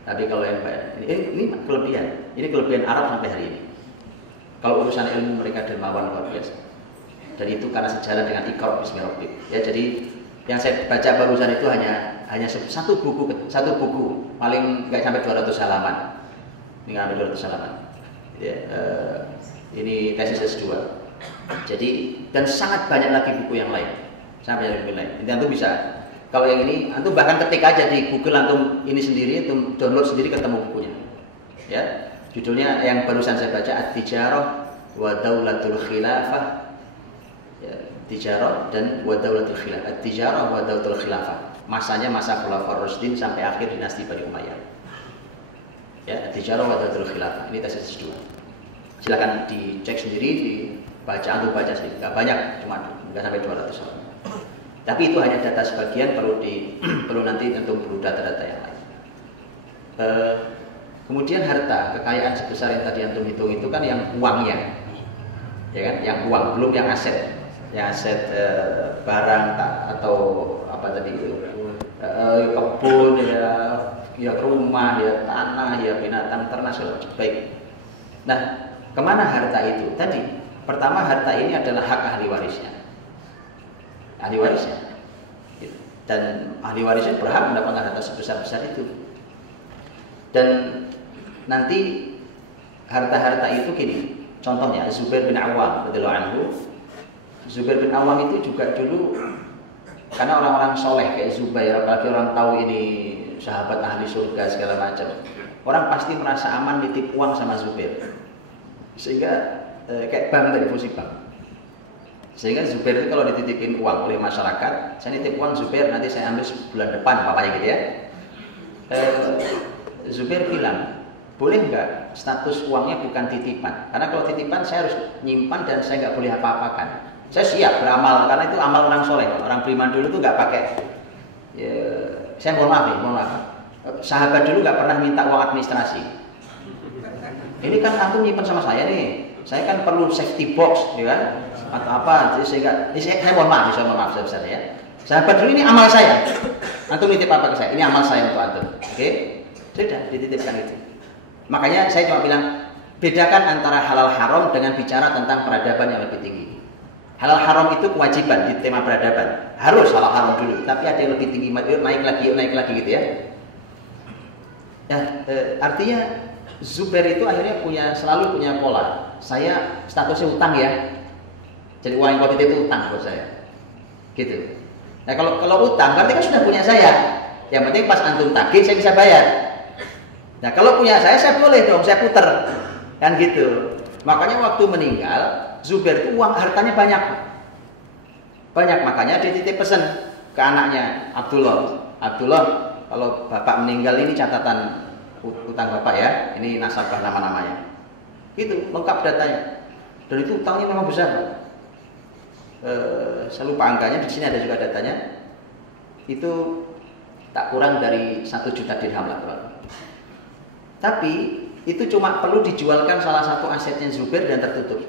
Tapi kalau yang ini kelebihan Arab sampai hari ini. Kalau urusan ilmu mereka dermawan luar biasa. Dan itu karena sejalan dengan Iqra bismi rabbik. Ya, jadi yang saya baca barusan itu hanya satu buku paling nggak sampai 200 halaman. Ini nggak sampai 200 halaman. Ya, ini tesis S2. Jadi dan sangat banyak lagi buku yang lain. Sampai buku lain. Ini antum bisa. Kalau yang ini, antum bahkan ketik aja di Google antum ini sendiri, antum download sendiri ketemu bukunya. Ya, judulnya yang barusan saya baca At-Tijarah wa Daulatul Khilafah. Ya, Tijarah dan wa Daulatul Khilafah. At-Tijarah wa Daulatul Khilafah. Masanya masa Khulafaur Rasyidin sampai akhir dinasti Bani Umayyah. Ya, At-Tijarah wa Daulatul Khilafah. Ini tesis S2. Silakan dicek sendiri, dibaca, antum baca sendiri. Enggak banyak, cuma enggak sampai 200 halaman. Tapi itu hanya data sebagian, perlu nanti tentu perlu data-data yang lain. Kemudian harta, kekayaan sebesar yang tadi antum hitung itu kan yang uangnya, ya kan? Yang uang, belum yang aset, barang atau apa tadi itu, kebun, ya rumah, ya tanah, ya binatang ternak segala macam. Baik. Nah, kemana harta itu? Tadi, pertama harta ini adalah hak ahli warisnya. Ahli warisnya, dan ahli warisnya berhak mendapatkan harta sebesar-besar itu. Dan nanti harta-harta itu gini, contohnya Zubair bin Awam radhiyallahu anhu. Zubair bin Awam itu juga dulu karena orang-orang soleh kayak Zubair, apalagi orang tahu ini sahabat ahli surga segala macam, orang pasti merasa aman nitip uang sama Zubair, sehingga kayak bank tadi, fungsi bank. Sehingga Zubair itu kalau dititipin uang oleh masyarakat, saya nitip uang Zubair, nanti saya ambil bulan depan, papanya gitu ya. Zubair bilang, boleh nggak status uangnya bukan titipan? Karena kalau titipan saya harus nyimpan dan saya nggak boleh apa-apakan. Saya siap beramal, karena itu amal orang soleh. Orang beriman dulu tuh nggak pakai. Ya, saya mohon maaf. Sahabat dulu nggak pernah minta uang administrasi. Ini kan antum nyimpan sama saya nih. Saya kan perlu safety box, ya kan? Atau apa, sehingga saya mohon maaf sebesar ya. Sahabat dulu ini amal saya. Antum nitip apa ke saya? Ini amal saya untuk antum. Oke? Sudah dititipkan itu. Makanya saya cuma bilang bedakan antara halal haram dengan bicara tentang peradaban yang lebih tinggi. Halal haram itu kewajiban di tema peradaban. Harus halal haram dulu, tapi ada yang lebih tinggi, naik lagi gitu ya. Artinya Zubair itu akhirnya selalu punya pola. Saya statusnya utang ya. Jadi uang yang kau titip itu utang buat saya. Gitu. Nah kalau utang berarti kan sudah punya saya. Yang penting pas antum tagih saya bisa bayar. Nah kalau punya saya boleh dong, saya puter. Kan gitu. Makanya waktu meninggal, Zubair itu uang hartanya banyak. Makanya dia titip pesan ke anaknya Abdullah, kalau bapak meninggal ini catatan utang bapak ya, ini nasabah nama-namanya. Gitu, lengkap datanya. Dan itu utangnya memang besar. Saya lupa angkanya, di sini ada juga datanya. Itu tak kurang dari 1 juta dirham lah. Tapi itu cuma perlu dijualkan salah satu asetnya Zubair dan tertutup.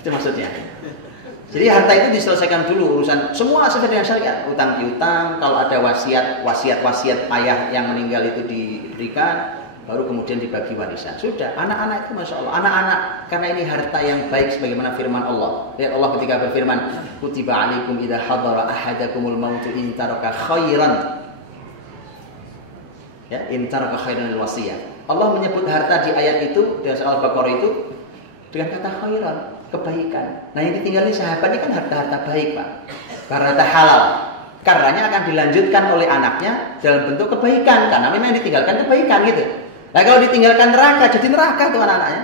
Itu maksudnya. Jadi harta itu diselesaikan dulu urusan semua sesuai dengan syariat, utang piutang, kalau ada wasiat ayah yang meninggal itu diberikan, baru kemudian dibagi warisan. Sudah, anak-anak itu masya Allah, anak-anak karena ini harta yang baik sebagaimana firman Allah. Lihat Allah ketika berfirman, kutiba alaikum idza hadara ahadakumul mautu in taraka khairan. Ya, in taraka khairan al-wasiyah. Allah menyebut harta di ayat itu di surah Al-Baqarah itu dengan kata khairan, kebaikan. Nah, yang ditinggalin sahabatnya kan harta-harta baik, Pak. Harta halal. Karenanya akan dilanjutkan oleh anaknya dalam bentuk kebaikan karena memang yang ditinggalkan kebaikan gitu. Nah kalau ditinggalkan neraka, jadi neraka tuh anak-anaknya.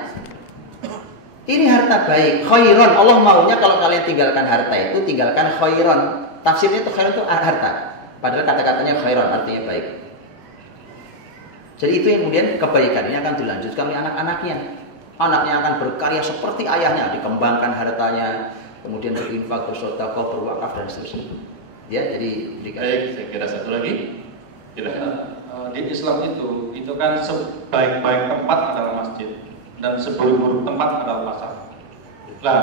Ini harta baik, khairon. Allah maunya kalau kalian tinggalkan harta itu, tinggalkan khairon. Tafsirnya itu khairon itu harta. Padahal kata-katanya khairon, artinya baik. Jadi itu yang kemudian kebaikan ini akan dilanjutkan oleh anak-anaknya. Anaknya akan berkarya seperti ayahnya, dikembangkan hartanya, kemudian berinfak, bersedekah, berwakaf dan seterusnya. Ya, jadi baik, saya kira satu lagi. Di Islam itu kan sebaik-baik tempat adalah masjid dan seburuk-buruk tempat adalah pasar. Nah,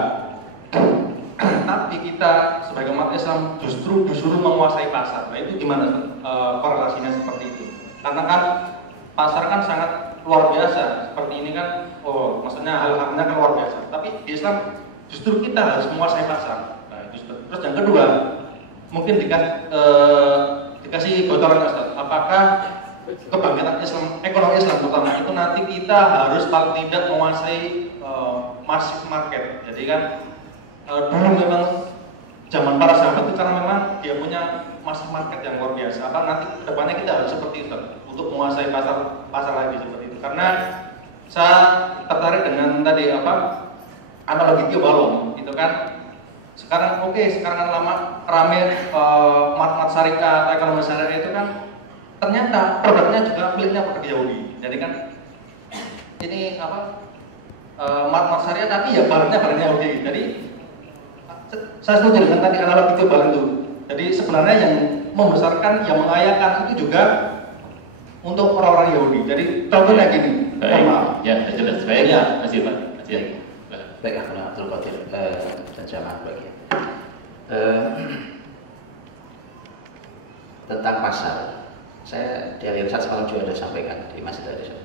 tapi kita sebagai umat Islam justru disuruh menguasai pasar. Nah itu gimana korelasinya seperti itu? Karena kan pasar kan sangat luar biasa. Seperti ini kan, maksudnya hal-halnya kan luar biasa. Tapi di Islam justru kita harus menguasai pasar. Nah, itu. Terus yang kedua, mungkin dikasih bocoran Ustaz, apakah kebangkitan Islam, ekonomi Islam terutama itu nanti kita harus paling tidak menguasai massive market. Jadi kan dulu memang zaman para sahabat itu karena memang dia punya massive market yang luar biasa. Apa nanti kedepannya kita harus seperti itu untuk menguasai pasar lagi seperti itu. Karena saya tertarik dengan tadi analogi balon itu kan. Sekarang sekarang kan rame mart syariah, ekonomi syariah itu kan ternyata produknya juga miliknya produk Yahudi. Jadi kan ini mart syariah tapi ya barangnya Yahudi. Jadi saya setuju dengan tadi analog itu balon itu. Jadi sebenarnya yang membesarkan, yang mengayakan itu juga untuk orang-orang Yahudi. Jadi contohnya gini. Baik, ya jelas. Baik, ya. Masih Pak. Baik, Abdul Qadir dan jamaah bagian. Tentang pasar, saya di akhir saat semalam juga ada sampaikan di Masjid Al-Azhar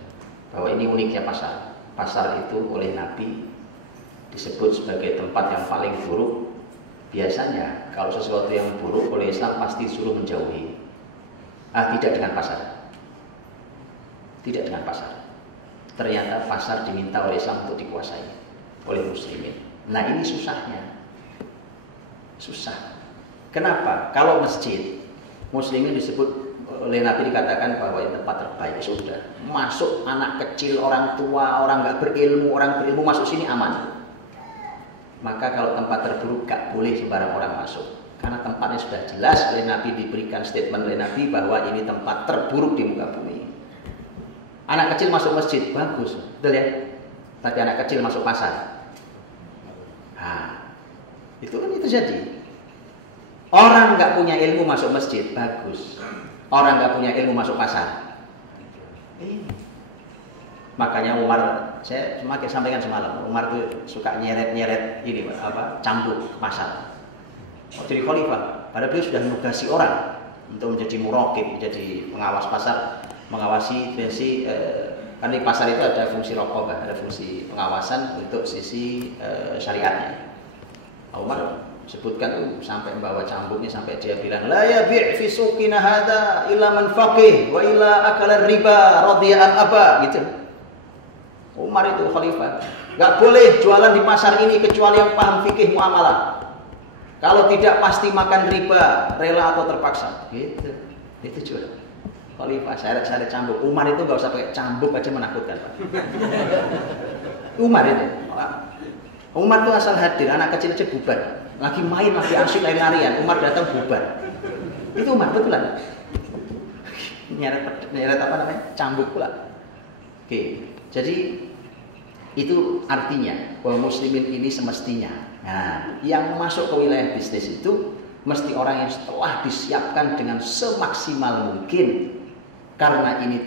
bahwa ini uniknya pasar. Pasar itu oleh Nabi disebut sebagai tempat yang paling buruk. Biasanya kalau sesuatu yang buruk oleh Islam pasti disuruh menjauhi. Tidak dengan pasar. Tidak dengan pasar. Ternyata pasar diminta oleh Islam untuk dikuasai oleh muslimin. Nah ini susahnya. Susah. Kenapa? Kalau masjid, muslimin disebut oleh Nabi dikatakan bahwa ini tempat terbaik. Sudah masuk anak kecil, orang tua, orang nggak berilmu, orang berilmu masuk sini aman. Maka kalau tempat terburuk gak boleh sembarang orang masuk. Karena tempatnya sudah jelas oleh Nabi, diberikan statement oleh Nabi bahwa ini tempat terburuk di muka bumi. Anak kecil masuk masjid, bagus, betul ya? Tapi anak kecil masuk pasar. Itu kan itu jadi. Orang nggak punya ilmu masuk masjid, bagus. Orang nggak punya ilmu masuk pasar. Makanya Umar, saya semakin sampaikan semalam, Umar tuh suka nyeret ini cambuk ke pasar. Jadi khalifah, padahal beliau sudah menugasi orang untuk menjadi muraqib, menjadi pengawas pasar, mengawasi fungsi kan di pasar itu ada fungsi raqabah, ada fungsi pengawasan untuk sisi syariatnya. Umar sebutkan sampai membawa cambuknya sampai dia bilang la yabi' fi suqina hadza illa man faqih wa illa akala riba radiya aba gitu. Umar itu khalifah, nggak boleh jualan di pasar ini kecuali yang paham fikih muamalah. Kalau tidak pasti makan riba, rela atau terpaksa. Gitu. Itu jual. Khalifah syarat-syarat cambuk. Umar itu nggak usah pakai cambuk aja menakutkan, Pak. Umar itu. Umar itu asal hadir, anak kecil aja bubar. Lagi main, lagi asyik, lagi larian. Umar datang bubar. Itu Umar betulan. Nyeret apa namanya? Cambuk pula. Oke. Jadi itu artinya bahwa muslimin ini semestinya, yang masuk ke wilayah bisnis itu mesti orang yang setelah disiapkan dengan semaksimal mungkin, karena ini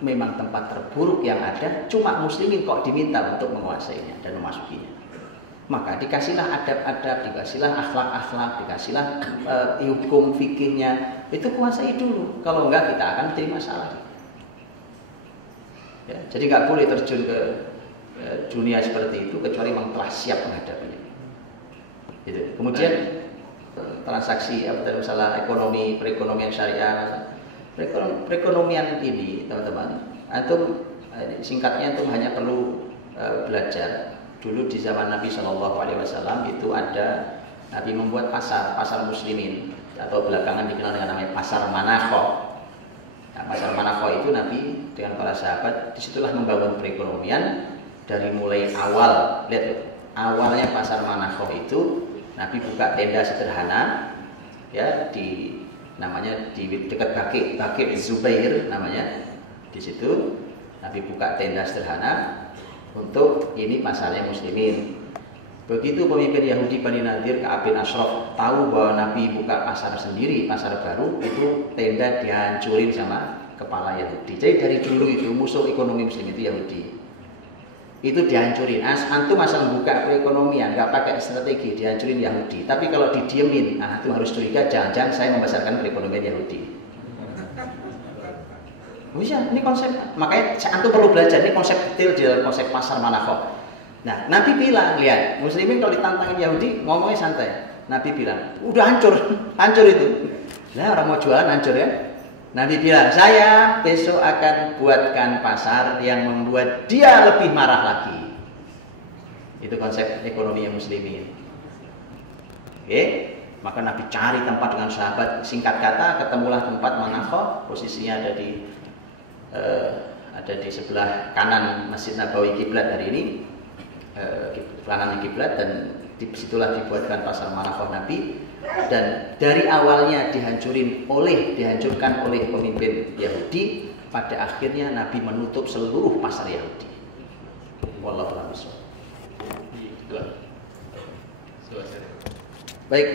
memang tempat terburuk yang ada. Cuma muslimin kok diminta untuk menguasainya dan memasukinya. Maka dikasihlah adab-adab, dikasihlah akhlak-akhlak, dikasihlah hukum fikihnya. Itu kuasai dulu. Kalau enggak kita akan jadi masalah. Ya, jadi nggak boleh terjun ke dunia seperti itu kecuali memang telah siap menghadapinya. Gitu. Kemudian transaksi masalah perekonomian syariah, perekonomian ini teman-teman, antum singkatnya antum hanya perlu belajar. Dulu di zaman Nabi SAW itu ada Nabi membuat pasar muslimin atau belakangan dikenal dengan namanya pasar Manakho. Nah, pasar Manakho itu Nabi dengan para sahabat, disitulah membangun perekonomian dari mulai awal. Lihat loh, awalnya pasar Manakhoh itu Nabi buka tenda sederhana, ya di namanya di dekat Baqi Zubair namanya. Di situ Nabi buka tenda sederhana untuk ini pasarnya muslimin. Begitu pemimpin Yahudi Bani Nadir Ka'ab bin Ashraf tahu bahwa Nabi buka pasar sendiri, pasar baru, itu tenda dihancurin sama kepala Yahudi. Jadi dari dulu itu musuh ekonomi muslim itu Yahudi. Itu dihancurin. Antum asal membuka perekonomian, nggak pakai strategi, dihancurin Yahudi. Tapi kalau didiemin, antum harus curiga, jangan-jangan saya membesarkan perekonomian Yahudi. Bisa, ini konsep. Makanya antum perlu belajar, ini konsep detail di dalam konsep pasar Manakhoh. Nah, Nabi bilang, lihat, muslimin kalau ditantangin Yahudi ngomongnya santai. Nabi bilang, udah hancur itu. Nah, orang mau jualan hancur ya. Nabi bilang, saya besok akan buatkan pasar yang membuat dia lebih marah lagi. Itu konsep ekonomi muslimin. Oke, maka Nabi cari tempat dengan sahabat. Singkat kata, ketemulah tempat Manakhoh. Posisinya ada di sebelah kanan Masjid Nabawi kiblat hari ini. Kanan kiblat, dan disitulah dibuatkan pasar Manakhoh Nabi. Dan dari awalnya dihancurkan oleh pemimpin Yahudi, pada akhirnya Nabi menutup seluruh pasar Yahudi. Wallahu a'lam bishawab. Baik,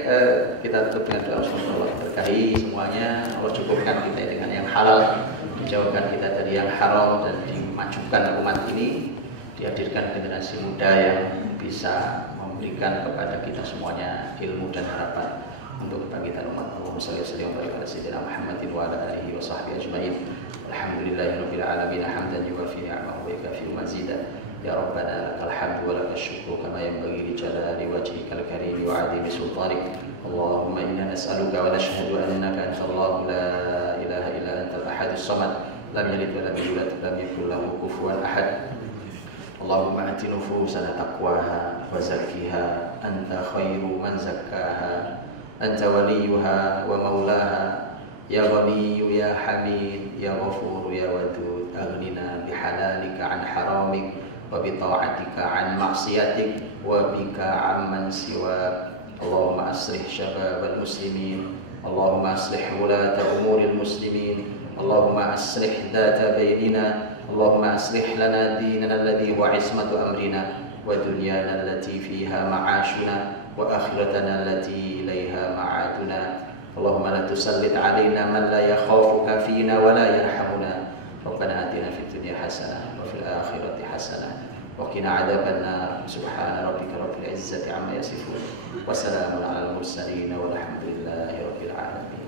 kita tutup dengan doa. Allah berkahi semuanya, Allah cukupkan kita dengan yang halal, dijauhkan kita dari yang haram, dan dimajukan umat ini, dihadirkan generasi muda yang bisa memberikan kepada kita semuanya ilmu dan harapan untuk kebangkitan umat. Allahumma shalli wa sallim wa barik ala sayyidina Muhammadin wa ala alihi wa sahbihi ajma'in. Alhamdulillahirabbil alamin hamdan yuwafi ni'amahu wa yukafi mazidah. Ya Rabbana lakal hamdu wa lakal syukru kama yanbaghi li jalali wajhikal karim wa 'azimi sultanik. Allahumma inna nas'aluka wa nashhadu annaka antallahu la ilaha illa antal ahadus samad lam yalid wa lam yulad wa lam yakul lahu kufuwan ahad. Allahumma ati nufusana taqwaha wa zakkiha anta khairu man zakkaha anta waliyuha wa maulaha ya ghaniyyu ya hamid ya ghafur ya wadud aghnina bihalalika an haramik wa bita'atika an maksiatik wa bika amman siwak. Allahumma aslih syababal muslimin, Allahumma aslih wulata umuril muslimin, Allahumma aslih dhata bainina, Allahumma aslih lana dinana alladhi huwa ismatu amrina wa dunyana allati fiha ma'ashuna wa akhiratana allati ilaiha ma'aduna. Allahumma la tusallit alaina man la yakhafuka fina wa la yarhamuna. Rabbana atina fid dunya hasanah wa fil akhirati hasanah wa qina adzabannar. Subhana rabbika rabbil izzati amma yasifun wa salamun alal mursalin walhamdulillahi rabbil alamin.